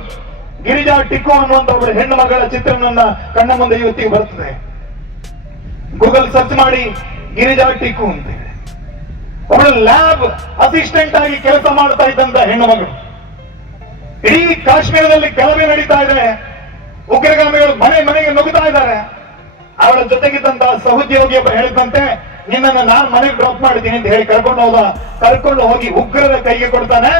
ಗಿರಿಜಾ ಟಿಕ್ಕು ಅನ್ನುವಂತ ಒಬ್ಬರು ಹೆಣ್ಣು ಮಗಳ ಚಿತ್ರಣವನ್ನ ಕಣ್ಣ ಮುಂದೆ ಇವತ್ತಿಗೆ ಬರ್ತದೆ. ಗೂಗಲ್ ಸರ್ಚ್ ಮಾಡಿ ಗಿರಿಜಾ ಟಿಕ್ಕು ಅಂತ ಹೇಳಿ ಒಬ್ಬಳು ಲ್ಯಾಬ್ ಅಸಿಸ್ಟೆಂಟ್ ಆಗಿ ಕೆಲಸ ಮಾಡ್ತಾ ಇದ್ದಂತ ಹೆಣ್ಣು ಮಗಳು. ಇಡೀ ಕಾಶ್ಮೀರದಲ್ಲಿ ಗಲಭೆ ನಡೀತಾ ಇದೆ, ಉಗ್ರಗಾಮಿಗಳು ಮನೆ ಮನೆಗೆ ನುಗ್ಗುತ್ತಾ ಇದ್ದಾರೆ. ಅವಳ ಜೊತೆಗಿದ್ದಂತಹ ಸಹೋದ್ಯೋಗಿ ಒಬ್ಬ ಹೇಳಿದಂತೆ, ನಿನ್ನನ್ನು ನಾನು ಮನೆಗೆ ಡ್ರಾಪ್ ಮಾಡಿದ್ದೀನಿ ಅಂತ ಹೇಳಿ ಕರ್ಕೊಂಡು ಹೋಗಿ ಉಗ್ರರ ಕೈಗೆ ಕೊಡ್ತಾನೆ.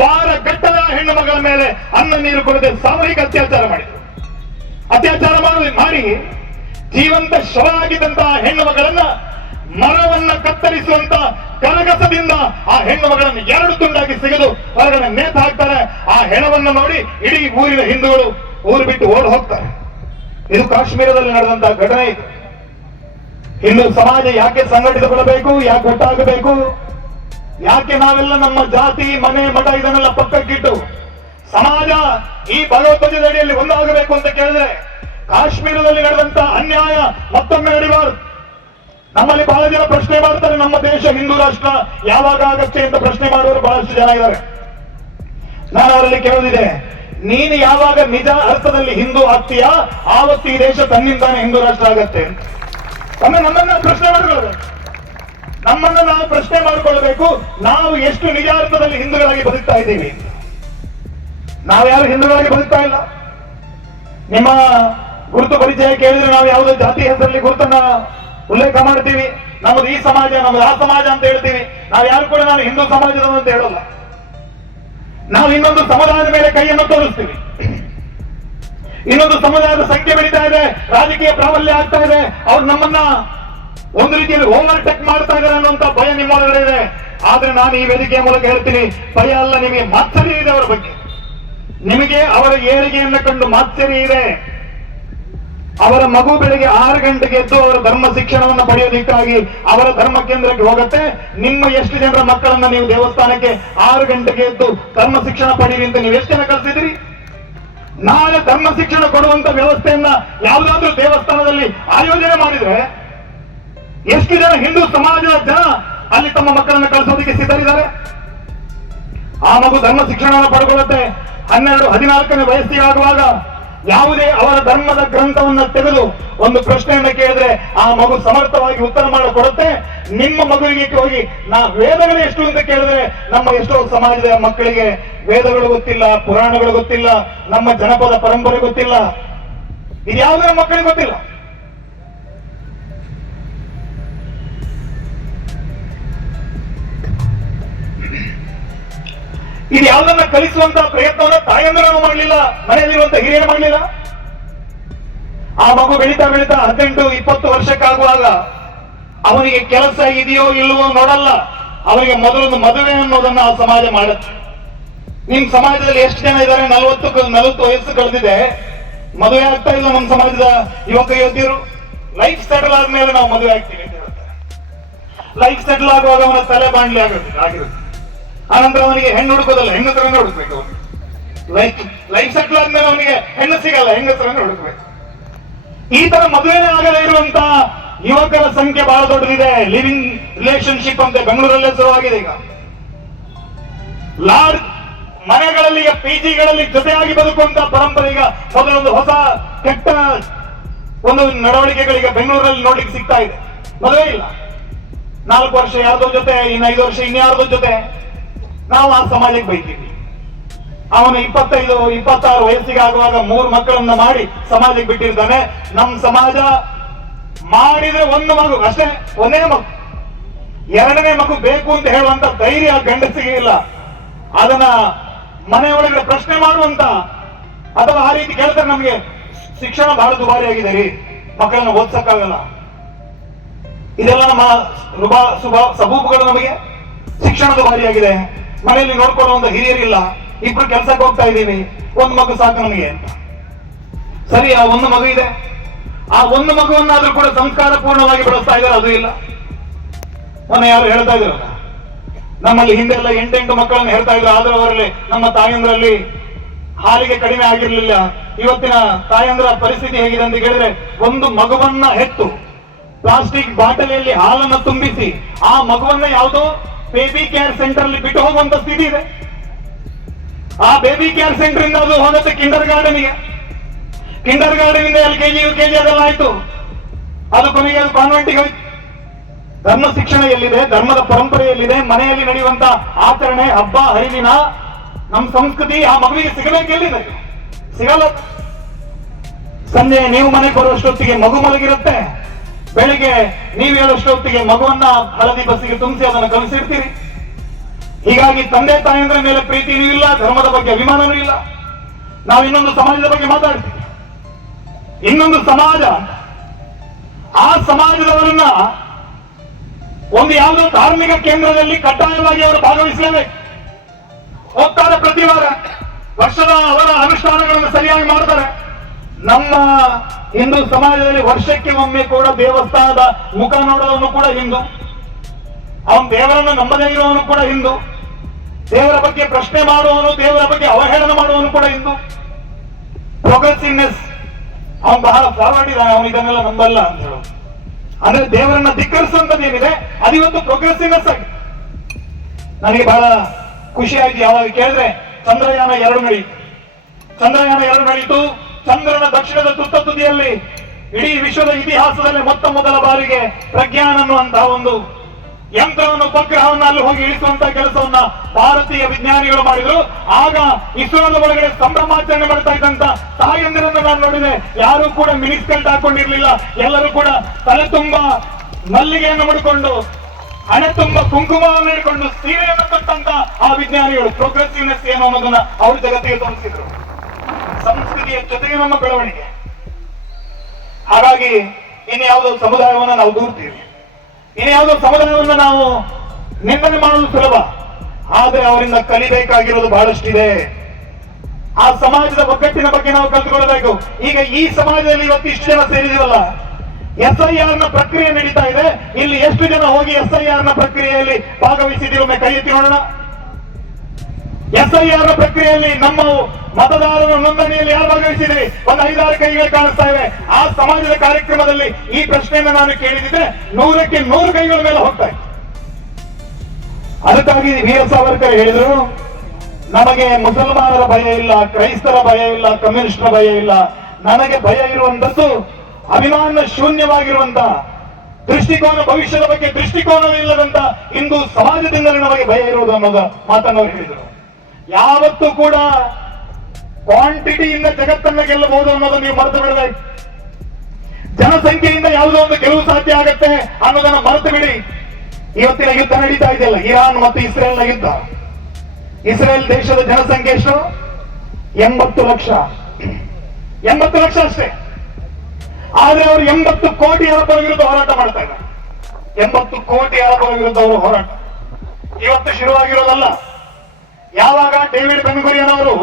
ವಾರ ಗಟ್ಟದ ಹೆಣ್ಣು ಮಗಳ ಮೇಲೆ ಅನ್ನ ನೀರು ಕೊಡದೆ ಸಾಮೂಹಿಕ ಅತ್ಯಾಚಾರ ಮಾಡಿದ್ರು. ಅತ್ಯಾಚಾರ ಮಾಡಿ ಜೀವಂತ ಶವ ಆಗಿದ್ದಂತಹ ಹೆಣ್ಣು ಮಗಳನ್ನ ಮರವನ್ನ ಕತ್ತರಿಸುವಂತ ಕರಗಸದಿಂದ ಆ ಹೆಣ್ಣು ಮಗಳನ್ನು 2 ತುಂಡಾಗಿ ಸಿಗದು ಹೊರಗಡೆ ನೇತು ಹಾಕ್ತಾರೆ. ಆ ಹೆಣವನ್ನು ನೋಡಿ ಇಡೀ ಊರಿನ ಹಿಂದೂಗಳು ಊರು ಬಿಟ್ಟು ಓಡಿ ಹೋಗ್ತಾರೆ. ಇದು ಕಾಶ್ಮೀರದಲ್ಲಿ ನಡೆದಂತಹ ಘಟನೆ. ಇದು ಹಿಂದೂ ಸಮಾಜ ಯಾಕೆ ಸಂಘಟಿತಗೊಳ್ಳಬೇಕು, ಯಾಕೆ ಒಟ್ಟಾಗಬೇಕು, ಯಾಕೆ ನಾವೆಲ್ಲ ನಮ್ಮ ಜಾತಿ ಮನೆ ಮಠ ಇದನ್ನೆಲ್ಲ ಪಕ್ಕಕ್ಕಿಟ್ಟು ಸಮಾಜ ಈ ಭಗವದ್ಗೀತೆ ಅಡಿಯಲ್ಲಿ ಒಂದಾಗಬೇಕು ಅಂತ ಕೇಳಿದ್ರೆ ಕಾಶ್ಮೀರದಲ್ಲಿ ನಡೆದಂತ ಅನ್ಯಾಯ ಮತ್ತೊಮ್ಮೆ ನಡಿಬಾರದು. ನಮ್ಮಲ್ಲಿ ಬಹಳ ಜನ ಪ್ರಶ್ನೆ ಮಾಡ್ತಾರೆ, ನಮ್ಮ ದೇಶ ಹಿಂದೂ ರಾಷ್ಟ್ರ ಯಾವಾಗ ಆಗತ್ತೆ ಅಂತ ಪ್ರಶ್ನೆ ಮಾಡುವವರು ಬಹಳಷ್ಟು ಜನ ಇದ್ದಾರೆ. ನಾನು ಅವರಲ್ಲಿ ಕೇಳೋದಿದೆ, ನೀನು ಯಾವಾಗ ನಿಜ ಅರ್ಥದಲ್ಲಿ ಹಿಂದೂ ಆಗ್ತೀಯಾ ಆವತ್ತು ಈ ದೇಶ ತನ್ನಿಂದಾನೆ ಹಿಂದೂ ರಾಷ್ಟ್ರ ಆಗತ್ತೆ. ನಮ್ಮನ್ನ ಪ್ರಶ್ನೆ ಮಾಡ್ಕೊಳ್ಬೇಕು, ನಮ್ಮನ್ನ ನಾವು ಪ್ರಶ್ನೆ ಮಾಡ್ಕೊಳ್ಬೇಕು. ನಾವು ಎಷ್ಟು ನಿಜ ಅರ್ಥದಲ್ಲಿ ಹಿಂದೂಗಳಾಗಿ ಬದುಕ್ತಾ ಇದ್ದೀವಿ? ನಾವು ಯಾರು ಹಿಂದೂಗಳಾಗಿ ಬದುಕ್ತಾ ಇಲ್ಲ. ನಿಮ್ಮ ಗುರುತು ಪರಿಚಯ ಕೇಳಿದ್ರೆ ನಾವು ಯಾವುದೋ ಜಾತಿ ಹೆಸರಲ್ಲಿ ಗುರುತನ್ನ ಉಲ್ಲೇಖ ಮಾಡ್ತೀವಿ. ನಮ್ಮದು ಈ ಸಮಾಜ, ನಮ್ಮದು ಆ ಸಮಾಜ ಅಂತ ಹೇಳ್ತೀವಿ. ನಾವು ಯಾರು ಕೂಡ ನಾನು ಹಿಂದೂ ಸಮಾಜದವರು ಅಂತ ಹೇಳಲ್ಲ. ನಾವು ಇನ್ನೊಂದು ಸಮುದಾಯದ ಮೇಲೆ ಕೈಯನ್ನು ತೋರಿಸ್ತೀವಿ. ಇನ್ನೊಂದು ಸಮುದಾಯದ ಸಂಖ್ಯೆ ಬೆಳೀತಾ ಇದೆ, ರಾಜಕೀಯ ಪ್ರಾಬಲ್ಯ ಆಗ್ತಾ ಇದೆ, ಅವ್ರು ನಮ್ಮನ್ನ ಒಂದು ರೀತಿಯಲ್ಲಿ ಓವರ್ಟೇಕ್ ಮಾಡ್ತಾ ಇದ್ದಾರೆ ಅನ್ನುವಂತ ಭಯ ನಿಮ್ಮೊಳಗಡೆ ಇದೆ. ಆದ್ರೆ ನಾನು ಈ ವೇದಿಕೆಯ ಮೂಲಕ ಹೇಳ್ತೀನಿ, ಭಯ ಅಲ್ಲ, ನಿಮಗೆ ಮಾತ್ಸರ್ಯ ಇದೆ ಅವರ ಬಗ್ಗೆ. ನಿಮಗೆ ಅವರ ಏಳಿಗೆಯನ್ನು ಕಂಡು ಮಾತ್ಸರ್ಯ ಇದೆ. ಅವರ ಮಗು ಬೆಳಿಗ್ಗೆ 6 ಗಂಟೆಗೆ ಎದ್ದು ಅವರ ಧರ್ಮ ಶಿಕ್ಷಣವನ್ನು ಪಡೆಯೋದಕ್ಕಾಗಿ ಅವರ ಧರ್ಮ ಕೇಂದ್ರಕ್ಕೆ ಹೋಗುತ್ತೆ. ನಿಮ್ಮ ಎಷ್ಟು ಜನರ ಮಕ್ಕಳನ್ನ ನೀವು ದೇವಸ್ಥಾನಕ್ಕೆ 6 ಗಂಟೆಗೆ ಎದ್ದು ಧರ್ಮ ಶಿಕ್ಷಣ ಪಡೀರಿ ಅಂತ ನೀವು ಎಷ್ಟು ಜನ ಕಳಿಸಿದ್ರಿ? ನಾಳೆ ಧರ್ಮ ಶಿಕ್ಷಣ ಕೊಡುವಂತ ವ್ಯವಸ್ಥೆಯನ್ನ ಯಾವುದಾದ್ರೂ ದೇವಸ್ಥಾನದಲ್ಲಿ ಆಯೋಜನೆ ಮಾಡಿದ್ರೆ ಎಷ್ಟು ಜನ ಹಿಂದೂ ಸಮಾಜದ ಜನ ಅಲ್ಲಿ ತಮ್ಮ ಮಕ್ಕಳನ್ನ ಕಳಿಸೋದಕ್ಕೆ ಸಿದ್ಧರಿದ್ದಾರೆ? ಆ ಮಗು ಧರ್ಮ ಶಿಕ್ಷಣವನ್ನು ಪಡ್ಕೊಳ್ಳುತ್ತೆ. 12-14ನೇ ವಯಸ್ಸಿಗೆ ಆಗುವಾಗ ಯಾವುದೇ ಅವರ ಧರ್ಮದ ಗ್ರಂಥವನ್ನ ತೆಗೆದು ಒಂದು ಪ್ರಶ್ನೆಯನ್ನ ಕೇಳಿದ್ರೆ ಆ ಮಗು ಸಮರ್ಥವಾಗಿ ಉತ್ತರ ಮಾಡಿಕೊಡುತ್ತೆ. ನಿಮ್ಮ ಮಗುವಿಗೆ ಹೋಗಿ ವೇದಗಳು ಎಷ್ಟು ಅಂತ ಕೇಳಿದ್ರೆ ನಮ್ಮ ಎಷ್ಟೋ ಸಮಾಜದ ಮಕ್ಕಳಿಗೆ ವೇದಗಳು ಗೊತ್ತಿಲ್ಲ, ಪುರಾಣಗಳು ಗೊತ್ತಿಲ್ಲ, ನಮ್ಮ ಜನಪದ ಪರಂಪರೆ ಗೊತ್ತಿಲ್ಲ. ಇದು ಯಾವುದೇ ಮಕ್ಕಳಿಗೆ ಗೊತ್ತಿಲ್ಲ. ಇದು ಯಾವುದನ್ನ ಕಲಿಸುವಂತ ಪ್ರಯತ್ನವನ್ನ ತಾಯಂದಿರು ಮಾಡಲಿಲ್ಲ, ಮನೆಯಲ್ಲಿರುವಂತ ಹಿರಿಯರು ಮಾಡಲಿಲ್ಲ. ಆ ಮಗು ಬೆಳೀತಾ 18-20 ವರ್ಷಕ್ಕಾಗುವಾಗ ಅವನಿಗೆ ಕೆಲಸ ಇದೆಯೋ ಇಲ್ಲವೋ ನೋಡಲ್ಲ, ಅವನಿಗೆ ಮೊದಲೊಂದು ಮದುವೆ ಅನ್ನೋದನ್ನ ಆ ಸಮಾಜ ಮಾಡುತ್ತೆ. ನಿಮ್ ಸಮಾಜದಲ್ಲಿ ಎಷ್ಟು ಜನ ಇದ್ದಾರೆ? 40 ವಯಸ್ಸು ಕಳೆದಿದೆ, ಮದುವೆ ಆಗ್ತಾ ಇಲ್ಲ. ನಮ್ಮ ಸಮಾಜದ ಯುವಕ ಯುವತಿಯರು ಲೈಫ್ ಸೆಟಲ್ ಆದ್ಮೇಲೆ ನಾವು ಮದುವೆ ಆಗ್ತೀವಿ ಅಂತ ಹೇಳ್ತಾರೆ. ಲೈಫ್ ಸೆಟಲ್ ಆಗುವಾಗ ಅವನ ತಲೆ ಬಾಂಡ್ಲಿ ಆಗಿರುತ್ತೆ. ಆನಂತರ ಅವನಿಗೆ ಹೆಣ್ಣು ಹುಡುಕೋದಲ್ಲ, ಹೆಂಗಸರನ್ನ ಹುಡುಕ್ಬೇಕು. ಲೈಫ್ ಸೆಟ್ಲ್ ಆದ್ಮೇಲೆ ಅವನಿಗೆ ಹೆಣ್ಣು ಸಿಗಲ್ಲ, ಹೆಂಗಸರನ್ನ ಹುಡುಕ್ಬೇಕು. ಈ ತರ ಮದುವೆನೇ ಆಗದೇ ಇರುವಂತ ಯುವಕರ ಸಂಖ್ಯೆ ಬಹಳ ದೊಡ್ಡದಿದೆ. ಲಿವಿಂಗ್ ರಿಲೇಶನ್ಶಿಪ್ ಅಂತ ಬೆಂಗಳೂರಲ್ಲೇ ಶುರುವಾಗಿದೆ. ಈಗ ಲಾಡ್ಜ್ ಮನೆಗಳಲ್ಲಿ, ಪಿಜಿಗಳಲ್ಲಿ ಜೊತೆಯಾಗಿ ಬದುಕುವಂತ ಪರಂಪರೆ ಈಗ ಮೊದಲೊಂದು ಹೊಸ ಕೆಟ್ಟ ಒಂದು ನಡವಳಿಕೆಗಳಿಗೆ ಬೆಂಗಳೂರಲ್ಲಿ ನೋಡ್ಲಿಕ್ಕೆ ಸಿಗ್ತಾ ಇದೆ. ಮದುವೆ ಇಲ್ಲ, 4 ವರ್ಷ ಯಾರ್ದೋ ಜೊತೆ, ಇನ್ನು 5 ವರ್ಷ ಇನ್ಯಾರ್ದೋ ಜೊತೆ. ನಾವು ಆ ಸಮಾಜಕ್ಕೆ ಬೈತೀವಿ. ಅವನು 25-26 ವಯಸ್ಸಿಗೆ ಆಗುವಾಗ 3 ಮಕ್ಕಳನ್ನ ಮಾಡಿ ಸಮಾಜಕ್ಕೆ ಬಿಟ್ಟಿರ್ತಾನೆ. ನಮ್ಮ ಸಮಾಜ ಮಾಡಿದ್ರೆ 1 ಮಗು ಅಷ್ಟೇ, 1ನೇ ಮಗು. 2ನೇ ಮಗು ಬೇಕು ಅಂತ ಹೇಳುವಂತ ಧೈರ್ಯ ಗಂಡಸಿಗೆ ಇಲ್ಲ. ಅದನ್ನ ಮನೆಯೊಳಗಡೆ ಪ್ರಶ್ನೆ ಮಾಡುವಂತ ಅಥವಾ ಆ ರೀತಿ ಕೇಳ್ತಾರೆ, ನಮ್ಗೆ ಶಿಕ್ಷಣ ಬಹಳ ದುಬಾರಿ ಆಗಿದೆ ರೀ, ಮಕ್ಕಳನ್ನ ಓದ್ಸಕ್ಕಾಗಲ್ಲ. ಇದೆಲ್ಲ ನಮ್ಮ ಸಬೂಬುಗಳು. ನಮಗೆ ಶಿಕ್ಷಣ ದುಬಾರಿ ಆಗಿದೆ, ಮನೆಯಲ್ಲಿ ನೋಡ್ಕೊಳ್ಳುವಂತ ಹಿರಿಯರಿಲ್ಲ, 2 ಕೆಲಸಕ್ಕೆ ಹೋಗ್ತಾ ಇದ್ದೀವಿ, 1 ಮಗು ಸಾಕು ನಮಗೆ ಅಂತ. ಸರಿ, ಆ 1 ಮಗು ಇದೆ. ಆ 1 ಮಗುವನ್ನಾದ್ರೂ ಕೂಡ ಸಂಸ್ಕಾರ ಪೂರ್ಣವಾಗಿ ಬೆಳೆಸ್ತಾ ಇದ್ದಾರೆ, ಅದು ಇಲ್ಲ. ಮೊನ್ನೆ ಯಾರು ಹೇಳ್ತಾ ಇದ್ರಲ್ಲ, ನಮ್ಮಲ್ಲಿ ಹಿಂದೆಲ್ಲ 8 ಮಕ್ಕಳನ್ನು ಹೇಳ್ತಾ ಇದ್ರು, ಆದ್ರೆ ಅವರಲ್ಲಿ ನಮ್ಮ ತಾಯಂದ್ರಲ್ಲಿ ಹಾಲಿಗೆ ಕಡಿಮೆ ಆಗಿರ್ಲಿಲ್ಲ, ಇವತ್ತಿನ ತಾಯಂದ್ರ ಪರಿಸ್ಥಿತಿ ಹೇಗಿದೆ ಅಂತ ಕೇಳಿದ್ರೆ, ಒಂದು ಮಗುವನ್ನ ಹೆತ್ತು ಪ್ಲಾಸ್ಟಿಕ್ ಬಾಟಲಿಯಲ್ಲಿ ಹಾಲನ್ನು ತುಂಬಿಸಿ ಆ ಮಗುವನ್ನ ಯಾವುದೋ ಬೇಬಿ ಕೇರ್ ಸೆಂಟರ್ ಅಲ್ಲಿ ಬಿಟ್ಟು ಹೋಗುವಂತ ಸ್ಥಿತಿ ಇದೆ. ಆ ಬೇಬಿ ಕೇರ್ ಸೆಂಟರ್ ಇಂದ ಅದು ಹೋಗುತ್ತೆ ಕಿಂಡರ್ ಗಾರ್ಡನ್ಗೆ, ಕಿಂಡರ್ ಗಾರ್ಡನ್ ಇಂದ LKG UKG ಅದೆಲ್ಲ ಆಯ್ತು, ಅದು ಕೊನೆಗೆ ಅದು ಕಾನ್ವೆಂಟ್ಗೆ ಹೋಯ್ತು. ಧರ್ಮ ಶಿಕ್ಷಣ ಎಲ್ಲಿದೆ? ಧರ್ಮದ ಪರಂಪರೆ ಎಲ್ಲಿದೆ? ಮನೆಯಲ್ಲಿ ನಡೆಯುವಂತ ಆಚರಣೆ, ಹಬ್ಬ ಹರಿದಿನ, ನಮ್ಮ ಸಂಸ್ಕೃತಿ ಆ ಮಗುವಿಗೆ ಸಿಗಬೇಕೆಲ್ಲಿದೆ? ಸಿಗಲ್ಲ. ಸಂಜೆ ನೀವು ಮನೆಗೆ ಬರುವಷ್ಟೊತ್ತಿಗೆ ಮಗು ಮಲಗಿರುತ್ತೆ, ಬೆಳಿಗ್ಗೆ ನೀವು ಹೇಳುವಷ್ಟೊತ್ತಿಗೆ ಮಗುವನ್ನ ಹಳದಿ ಬಸ್ಸಿಗೆ ತುಂಬಿಸಿ ಅದನ್ನು ಕಲಿಸಿರ್ತೀರಿ. ಹೀಗಾಗಿ ತಂದೆ ತಾಯಿಯಂದ್ರ ಮೇಲೆ ಪ್ರೀತಿನೂ ಇಲ್ಲ, ಧರ್ಮದ ಬಗ್ಗೆ ಅಭಿಮಾನನೂ ಇಲ್ಲ. ನಾವು ಇನ್ನೊಂದು ಸಮಾಜದ ಬಗ್ಗೆ ಮಾತಾಡ್ತೀವಿ. ಇನ್ನೊಂದು ಸಮಾಜ, ಆ ಸಮಾಜದವರನ್ನ ಒಂದು ಯಾವುದೋ ಧಾರ್ಮಿಕ ಕೇಂದ್ರದಲ್ಲಿ ಕಡ್ಡಾಯವಾಗಿ ಅವರು ಭಾಗವಹಿಸಲೇಬೇಕು. ಹೋಗ್ತಾರೆ ಪ್ರತಿ ವಾರ, ವರ್ಷದ ಅವರ ಅನುಷ್ಠಾನಗಳನ್ನು ಸರಿಯಾಗಿ ಮಾಡ್ತಾರೆ. ನಮ್ಮ ಹಿಂದೂ ಸಮಾಜದಲ್ಲಿ ವರ್ಷಕ್ಕೆ ಒಮ್ಮೆ ಕೂಡ ದೇವಸ್ಥಾನದ ಮುಖ ನೋಡೋವನು ಕೂಡ ಹಿಂದೂ, ಅವನು ದೇವರನ್ನು ನಂಬದೇ ಇರುವವನು ಕೂಡ ಹಿಂದೂ, ದೇವರ ಬಗ್ಗೆ ಪ್ರಶ್ನೆ ಮಾಡುವವನು, ದೇವರ ಬಗ್ಗೆ ಅವಹೇಳನ ಮಾಡುವವನು ಕೂಡ ಹಿಂದೂ. ಪ್ರೋಗ್ರೆಸಿವ್ನೆಸ್, ಅವನು ಬಹಳ ಫಾರ್ವರ್ಡ್ ಇದ್ದಾನೆ, ಅವನು ಇದನ್ನೆಲ್ಲ ನಂಬಲ್ಲ ಅಂತ ಹೇಳೋದು. ಅಂದ್ರೆ ದೇವರನ್ನ ಧಿಕ್ಕರಿಸುವಂತದ್ದು ಏನಿದೆ ಅದು ಇವತ್ತು ಪ್ರೋಗ್ರೆಸಿವ್ನೆಸ್ ಆಗಿದೆ. ನನಗೆ ಬಹಳ ಖುಷಿ ಆಯ್ತು ಯಾವಾಗ ಕೇಳಿದ್ರೆ, ಚಂದ್ರಯಾನ 2 ನಡೆಯಿತು. ಚಂದ್ರಯಾನ 2 ನಡೆಯಿತು. ಚಂದ್ರನ ದಕ್ಷಿಣದ ತುತ್ತ ತುದಿಯಲ್ಲಿ ಇಡೀ ವಿಶ್ವದ ಇತಿಹಾಸದಲ್ಲಿ ಮೊದಲ ಬಾರಿಗೆ ಪ್ರಜ್ಞಾನ್ ಅನ್ನುವಂತಹ ಒಂದು ಯಂತ್ರವನ್ನು, ಉಪಗ್ರಹವನ್ನು ಅಲ್ಲಿ ಹೋಗಿ ಇಳಿಸುವಂತಹ ಕೆಲಸವನ್ನ ಭಾರತೀಯ ವಿಜ್ಞಾನಿಗಳು ಮಾಡಿದ್ರು. ಆಗ ಇಸ್ರೋದ ಒಳಗಡೆ ಸಂಭ್ರಮಾಚರಣೆ ಮಾಡ್ತಾ ಇದ್ದಂತ ತಾಯಂದಿರನ್ನು ನಾನು ನೋಡಿದೆ. ಯಾರು ಕೂಡ ಮಿನಿಸ್ಕರ್ಟ್ ಹಾಕೊಂಡಿರ್ಲಿಲ್ಲ, ಎಲ್ಲರೂ ಕೂಡ ತಲೆ ತುಂಬ ಮಲ್ಲಿಗೆಯನ್ನು ಮುಡ್ಕೊಂಡು, ಹಣೆ ತುಂಬ ಕುಂಕುಮವನ್ನು ಹಿಡ್ಕೊಂಡು, ಸೀರೆಯನ್ನು ಕೊಟ್ಟಂತ ಆ ವಿಜ್ಞಾನಿಗಳು ಪ್ರೋಗ್ರೆಸಿವ್ನೆಸ್ ಏನು ಅನ್ನೋದನ್ನ ಅವರು ಜಗತ್ತಿಗೆ ತೋರಿಸಿದ್ರು. ಸಂಸ್ಕೃತಿಯ ಜೊತೆಗೆ ನಮ್ಮ ಬೆಳವಣಿಗೆ. ಹಾಗಾಗಿ ಇನ್ಯಾವುದೋ ಸಮುದಾಯವನ್ನು ನಾವು ದೂರ್ತೀವಿ, ಇನ್ಯಾವುದೋ ಸಮುದಾಯವನ್ನು ನಾವು ನಿಂದನೆ ಮಾಡಲು ಸುಲಭ, ಆದ್ರೆ ಅವರಿಂದ ಕಲಿಬೇಕಾಗಿರೋದು ಬಹಳಷ್ಟಿದೆ. ಆ ಸಮಾಜದ ಒಗ್ಗಟ್ಟಿನ ಬಗ್ಗೆ ನಾವು ಕಲ್ತುಕೊಳ್ಬೇಕು. ಈಗ ಈ ಸಮಾಜದಲ್ಲಿ ಇವತ್ತು ಇಷ್ಟು ಜನ ಸೇರಿದಿವಲ್ಲ, SIR ನ ಪ್ರಕ್ರಿಯೆ ನಡೀತಾ ಇದೆ. ಇಲ್ಲಿ ಎಷ್ಟು ಜನ ಹೋಗಿ SIR ನ ಪ್ರಕ್ರಿಯೆಯಲ್ಲಿ ಭಾಗವಹಿಸಿದಿರೊಮ್ಮೆ ಕೈ ಎತ್ತಿ ನೋಡೋಣ. SIR ನ ಪ್ರಕ್ರಿಯೆಯಲ್ಲಿ ನಮ್ಮ ಮತದಾರರ ನೋಂದಣಿಯಲ್ಲಿ ಯಾರು ಭಾಗವಹಿಸಿದ್ರಿ? ಒಂದು 5-6 ಕೈಗಳು ಕಾಣಿಸ್ತಾ ಇವೆ. ಆ ಸಮಾಜದ ಕಾರ್ಯಕ್ರಮದಲ್ಲಿ ಈ ಪ್ರಶ್ನೆಯನ್ನು ನಾನು ಕೇಳಿದ್ರೆ 100ಕ್ಕೆ 100 ಕೈಗಳ ಮೇಲೆ ಹೋಗ್ತಾ ಇತ್ತು. ಅದಕ್ಕಾಗಿ ವೀರ ಸಾವರ್ಕರ್ ಹೇಳಿದ್ರು, ನಮಗೆ ಮುಸಲ್ಮಾನರ ಭಯ ಇಲ್ಲ, ಕ್ರೈಸ್ತರ ಭಯ ಇಲ್ಲ, ಕಮ್ಯುನಿಸ್ಟರ ಭಯ ಇಲ್ಲ, ನನಗೆ ಭಯ ಇರುವಂತದ್ದು ಅಭಿಮಾನ ಶೂನ್ಯವಾಗಿರುವಂತ ದೃಷ್ಟಿಕೋನ, ಭವಿಷ್ಯದ ಬಗ್ಗೆ ದೃಷ್ಟಿಕೋನವಿಲ್ಲದಂತ ಹಿಂದೂ ಸಮಾಜದಿಂದಲೇ ನಮಗೆ ಭಯ ಇರುವುದು ಅನ್ನೋದ ಮಾತನ್ನು ಅವರು ಹೇಳಿದರು. ಯಾವತ್ತೂ ಕೂಡ ಕ್ವಾಂಟಿಟಿಯಿಂದ ಜಗತ್ತನ್ನ ಗೆಲ್ಲಬಹುದು ಅನ್ನೋದನ್ನು ನೀವು ಮರೆತು ಬಿಡಬೇಕು. ಜನಸಂಖ್ಯೆಯಿಂದ ಯಾವುದೋ ಒಂದು ಗೆಲುವು ಸಾಧ್ಯ ಆಗತ್ತೆ ಅನ್ನೋದನ್ನ ಮರೆತು ಬಿಡಿ. ಇವತ್ತಿನ ಯುದ್ಧ ನಡೀತಾ ಇದೆಯಲ್ಲ, ಇರಾನ್ ಮತ್ತು ಇಸ್ರೇಲ್ನ ಯುದ್ಧ. ಇಸ್ರೇಲ್ ದೇಶದ ಜನಸಂಖ್ಯೆ ಎಷ್ಟು? 80 ಲಕ್ಷ. 80 ಲಕ್ಷ ಅಷ್ಟೇ. ಆದ್ರೆ ಅವರು 80 ಕೋಟಿ ಅರಬ್ಬರ ವಿರುದ್ಧ ಹೋರಾಟ ಮಾಡ್ತಾ ಇದ್ದಾರೆ. 80 ಕೋಟಿ ಅರಬ್ಬರ ವಿರುದ್ಧ ಅವರು ಹೋರಾಟ ಇವತ್ತು ಶುರುವಾಗಿರೋದಲ್ಲ. ಯಾವಾಗ ಡೇವಿಡ್ ಬೆನ್ ಗುರಿಯನ್ ಅವರು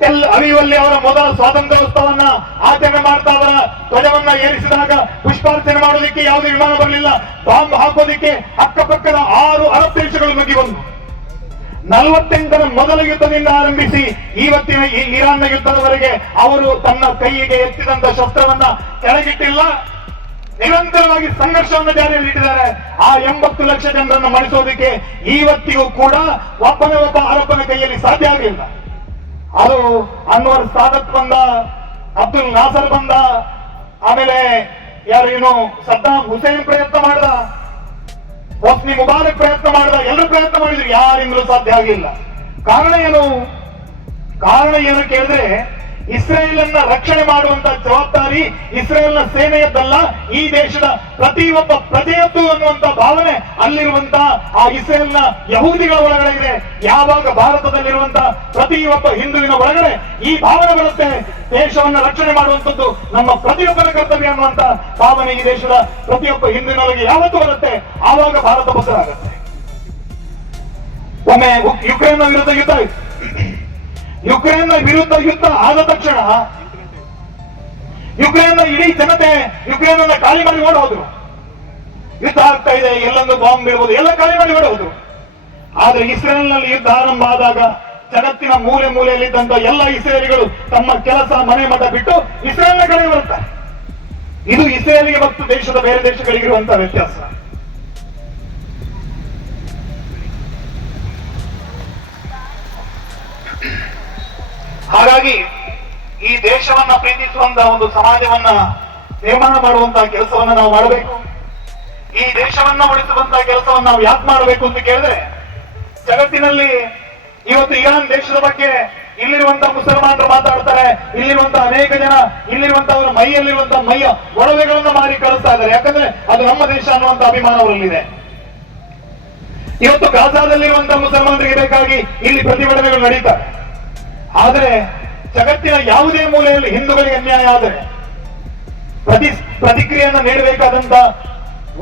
ಟೆಲ್ ಅವೀವಲ್ಲಿ ಅವರ ಮೊದಲ ಸ್ವಾತಂತ್ರ್ಯೋತ್ಸವನ್ನ ಆಚರಣೆ ಮಾಡ್ತಾ ಅವರ ಧ್ವಜವನ್ನ ಏರಿಸಿದಾಗ ಪುಷ್ಪಾರ್ಚನೆ ಮಾಡೋದಕ್ಕೆ ಯಾವುದೇ ವಿಮಾನ ಬರಲಿಲ್ಲ. ಬಾಂಬ್ ಹಾಕೋದಿಕ್ಕೆ ಅಕ್ಕಪಕ್ಕದ 6 ಅರಬ್ ದೇಶಗಳು ನುಗ್ಗಿ ಬಂದು 48ರ ಮೊದಲ ಯುದ್ಧದಿಂದ ಆರಂಭಿಸಿ ಇವತ್ತಿನ ಈ ಇರಾನ್ನ ಯುದ್ಧದವರೆಗೆ ಅವರು ತನ್ನ ಕೈಗೆ ಎತ್ತಿದಂತ ಶಸ್ತ್ರವನ್ನ ಕೆಳಗಿಟ್ಟಿಲ್ಲ. ನಿರಂತರವಾಗಿ ಸಂಘರ್ಷವನ್ನು ಜಾರಿಯಲ್ಲಿ ಇಟ್ಟಿದ್ದಾರೆ. ಆ 80 ಲಕ್ಷ ಜನರನ್ನು ಮಣಿಸೋದಕ್ಕೆ ಇವತ್ತಿಗೂ ಕೂಡ ಒಬ್ಬ ಅರಬ್ಬನ ಕೈಯಲ್ಲಿ ಸಾಧ್ಯ ಆಗಲಿಲ್ಲ. ಅದು ಅನ್ವರ್ ಸಾದತ್ ಬಂದ, ಅಬ್ದುಲ್ ನಾಸರ್ ಬಂದ, ಆಮೇಲೆ ಯಾರು ಸದ್ದಾಂ ಹುಸೇನ್ ಪ್ರಯತ್ನ ಮಾಡ್ದ, ಹೊಸ್ನಿ ಮುಬಾರಕ್ ಪ್ರಯತ್ನ ಮಾಡ್ದ, ಎಲ್ಲರೂ ಪ್ರಯತ್ನ ಮಾಡಿದ್ರು, ಯಾರಿಂದಲೂ ಸಾಧ್ಯ ಆಗಿಲ್ಲ. ಕಾರಣ ಏನು ಕೇಳಿದ್ರೆ, ಇಸ್ರೇಲನ್ನ ರಕ್ಷಣೆ ಮಾಡುವಂತ ಜವಾಬ್ದಾರಿ ಇಸ್ರೇಲ್ನ ಸೇನೆಯದ್ದಲ್ಲ, ಈ ದೇಶದ ಪ್ರತಿಯೊಬ್ಬ ಪ್ರಜೆಯದ್ದು ಅನ್ನುವಂತ ಭಾವನೆ ಅಲ್ಲಿರುವಂತ ಆ ಇಸ್ರೇಲ್ನ ಯಹೂದಿಗಳ ಒಳಗಡೆ ಇದೆ. ಯಾವಾಗ ಭಾರತದಲ್ಲಿರುವಂತ ಪ್ರತಿಯೊಬ್ಬ ಹಿಂದುವಿನ ಒಳಗಡೆ ಈ ಭಾವನೆ ಬರುತ್ತೆ, ದೇಶವನ್ನ ರಕ್ಷಣೆ ಮಾಡುವಂತದ್ದು ನಮ್ಮ ಪ್ರತಿಯೊಬ್ಬರ ಕರ್ತವ್ಯ ಅನ್ನುವಂತ ಭಾವನೆ ಈ ದೇಶದ ಪ್ರತಿಯೊಬ್ಬ ಹಿಂದುವಿನೊಳಗೆ ಯಾವತ್ತೂ ಬರುತ್ತೆ, ಆವಾಗ ಭಾರತ ಬದ್ಧರಾಗುತ್ತೆ. ಒಮ್ಮೆ ಯುಕ್ರೇನ್ನ ವಿರುದ್ಧ ಯುದ್ಧ ಆಯ್ತು. ಯುಕ್ರೇನ್ನ ವಿರುದ್ಧ ಯುದ್ಧ ಆದ ತಕ್ಷಣ ಯುಕ್ರೇನ್ನ ಇಡೀ ಜನತೆ ಯುಕ್ರೇನ್ ಖಾಲಿ ಮಾಡಿ ಓಡ ಹೋದ್ರು. ಯುದ್ಧ ಆಗ್ತಾ ಇದೆ, ಎಲ್ಲೊಂದು ಬಾಂಬ್ ಬೀಳ್ಬೋದು, ಎಲ್ಲ ಖಾಲಿ ಮಾಡಿ ಓಡ ಹೋದ್ರು. ಆದ್ರೆ ಇಸ್ರೇಲ್ನಲ್ಲಿ ಯುದ್ಧ ಆರಂಭ ಆದಾಗ ಜಗತ್ತಿನ ಮೂಲೆ ಮೂಲೆಯಲ್ಲಿದ್ದಂತ ಎಲ್ಲ ಇಸ್ರೇಲಿಗಳು ತಮ್ಮ ಕೆಲಸ ಮನೆ ಮಠ ಬಿಟ್ಟು ಇಸ್ರೇಲ್ನ ಕಡೆ ಬರ್ತಾರೆ. ಇದು ಇಸ್ರೇಲಿಗೆ ಮತ್ತು ದೇಶದ ಬೇರೆ ದೇಶಗಳಿಗಿರುವಂತಹ ವ್ಯತ್ಯಾಸ. ಹಾಗಾಗಿ ಈ ದೇಶವನ್ನ ಪ್ರೀತಿಸುವಂತಹ ಒಂದು ಸಮಾಜವನ್ನ ನಿರ್ಮಾಣ ಮಾಡುವಂತಹ ಕೆಲಸವನ್ನ ನಾವು ಮಾಡಬೇಕು. ಈ ದೇಶವನ್ನ ಉಳಿಸುವಂತಹ ಕೆಲಸವನ್ನು ನಾವು ಯಾಕೆ ಮಾಡಬೇಕು ಅಂತ ಕೇಳಿದ್ರೆ, ಜಗತ್ತಿನಲ್ಲಿ ಇವತ್ತು ಇರಾನ್ ದೇಶದ ಬಗ್ಗೆ ಇಲ್ಲಿರುವಂತಹ ಮುಸಲ್ಮಾನರು ಮಾತಾಡ್ತಾರೆ, ಇಲ್ಲಿರುವಂತಹ ಅನೇಕ ಜನ ಇಲ್ಲಿರುವಂತಹವರ ಮೈಯಲ್ಲಿರುವಂತಹ ಮೈಯ ಒಡವೆಗಳನ್ನ ಮಾರಿ ಕಳಿಸ್ತಾ ಇದ್ದಾರೆ. ಯಾಕಂದ್ರೆ ಅದು ನಮ್ಮ ದೇಶ ಅನ್ನುವಂತ ಅಭಿಮಾನ ಅವರಲ್ಲಿದೆ. ಇವತ್ತು ಗಾಜಾದಲ್ಲಿರುವಂತಹ ಮುಸಲ್ಮಾನರಿಗೆ ಬೇಕಾಗಿ ಇಲ್ಲಿ ಪ್ರತಿಭಟನೆಗಳು ನಡೀತಾರೆ. ಆದರೆ ಜಗತ್ತಿನ ಯಾವುದೇ ಮೂಲೆಯಲ್ಲಿ ಹಿಂದೂಗಳಿಗೆ ಅನ್ಯಾಯ ಆದರೆ ಪ್ರತಿಕ್ರಿಯೆಯನ್ನು ನೀಡಬೇಕಾದಂತ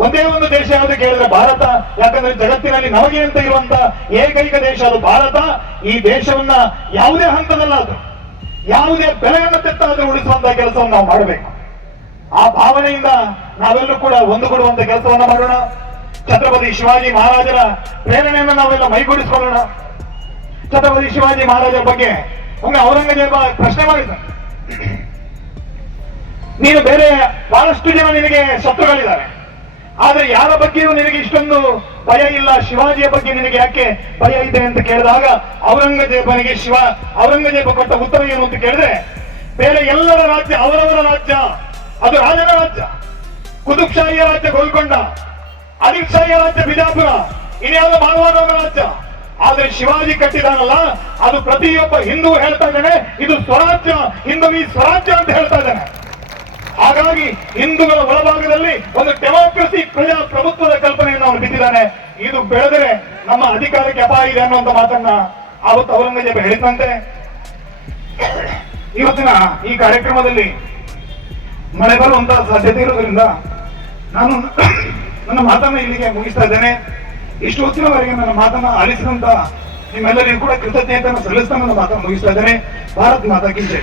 ಒಂದೇ ಒಂದು ದೇಶ ಯಾವುದು ಕೇಳಿದ್ರೆ ಭಾರತ. ಯಾಕಂದ್ರೆ ಜಗತ್ತಿನಲ್ಲಿ ನಮಗೆ ಅಂತ ಇರುವಂತ ಏಕೈಕ ದೇಶ ಅದು ಭಾರತ. ಈ ದೇಶವನ್ನ ಯಾವುದೇ ಹಂತದಲ್ಲಾದ್ರೂ ಯಾವುದೇ ಬೆಲೆಯನ್ನು ತೆತ್ತಾದ್ರೂ ಉಳಿಸುವಂತಹ ಕೆಲಸವನ್ನು ನಾವು ಮಾಡಬೇಕು. ಆ ಭಾವನೆಯಿಂದ ನಾವೆಲ್ಲೂ ಕೂಡ ಒಂದುಗೂಡುವಂತ ಕೆಲಸವನ್ನ ಮಾಡೋಣ. ಛತ್ರಪತಿ ಶಿವಾಜಿ ಮಹಾರಾಜರ ಪ್ರೇರಣೆಯನ್ನು ನಾವೆಲ್ಲ ಮೈಗೂಡಿಸಿಕೊಳ್ಳೋಣ. ಛತ್ರಪತಿ ಶಿವಾಜಿ ಮಹಾರಾಜರ ಬಗ್ಗೆ ಒಮ್ಮೆ ಔರಂಗಜೇಬ ಪ್ರಶ್ನೆ ಮಾಡಿದ, ನೀನು ಬೇರೆ ಬಹಳಷ್ಟು ಜನ ನಿನಗೆ ಶತ್ರುಗಳಿದ್ದಾರೆ, ಆದ್ರೆ ಯಾರ ಬಗ್ಗೆಯೂ ನಿನಗೆ ಇಷ್ಟೊಂದು ಭಯ ಇಲ್ಲ, ಶಿವಾಜಿಯ ಬಗ್ಗೆ ನಿನಗೆ ಯಾಕೆ ಭಯ ಇದೆ ಅಂತ ಕೇಳಿದಾಗ ಔರಂಗಜೇಬನಿಗೆ ಔರಂಗಜೇಬ ಕೊಟ್ಟ ಉತ್ತರ ಏನು ಅಂತ ಕೇಳಿದ್ರೆ, ಬೇರೆ ಎಲ್ಲರ ರಾಜ್ಯ ಅವರವರ ರಾಜ್ಯ, ಅದು ರಾಜನ ರಾಜ್ಯ. ಕುತುಬ್ ಶಾಹಿಯ ರಾಜ್ಯ ಗೋಲ್ಕೊಂಡ, ಅದಿಲ್ ಶಾಹಿಯ ರಾಜ್ಯ ಬಿಜಾಪುರ, ಇನ್ಯಾವುದೋ ಮಾನವಾದವರ ರಾಜ್ಯ. ಆದ್ರೆ ಶಿವಾಜಿ ಕಟ್ಟಿದಾನಲ್ಲ, ಅದು ಪ್ರತಿಯೊಬ್ಬ ಹಿಂದೂ ಹೇಳ್ತಾ ಇದ್ದಾನೆ, ಇದು ಸ್ವರಾಜ್ಯ, ಹಿಂದೂ ಸ್ವರಾಜ್ಯ ಅಂತ ಹೇಳ್ತಾ ಇದ್ದಾನೆ. ಹಾಗಾಗಿ ಹಿಂದೂಗಳ ಒಳಭಾಗದಲ್ಲಿ ಒಂದು ಡೆಮಾಕ್ರಸಿ ಪ್ರಜಾಪ್ರಭುತ್ವದ ಕಲ್ಪನೆಯನ್ನು ಅವನು ಬಿತ್ತಿದ್ದಾನೆ. ಇದು ಬೆಳೆದರೆ ನಮ್ಮ ಅಧಿಕಾರಕ್ಕೆ ಅಪಾಯ ಇದೆ ಅನ್ನುವಂತ ಮಾತನ್ನ ಆವತ್ತು ಔರಂಗಜೇಬ ಹೇಳಿದಂತೆ. ಇವತ್ತಿನ ಈ ಕಾರ್ಯಕ್ರಮದಲ್ಲಿ ಮಳೆ ಬರುವಂತಹ ಸಾಧ್ಯತೆ ಇರೋದ್ರಿಂದ ನಾನು ನನ್ನ ಮಾತನ್ನ ಇಲ್ಲಿಗೆ ಮುಗಿಸ್ತಾ ಇದ್ದೇನೆ. ಇಷ್ಟು ಹೊತ್ತಿನವರೆಗೆ ನನ್ನ ಮಾತನ್ನ ಆಲಿಸಿದಂತ ನಿಮ್ಮೆಲ್ಲರಿಗೂ ಕೂಡ ಕೃತಜ್ಞತೆಯನ್ನು ಸಲ್ಲಿಸ್ತಾ ನನ್ನ ಮಾತನ್ನು ಮುಗಿಸ್ತಾ ಇದ್ದೇನೆ. ಭಾರತ್ ಮಾತಾ ಕಿ ಜೈ.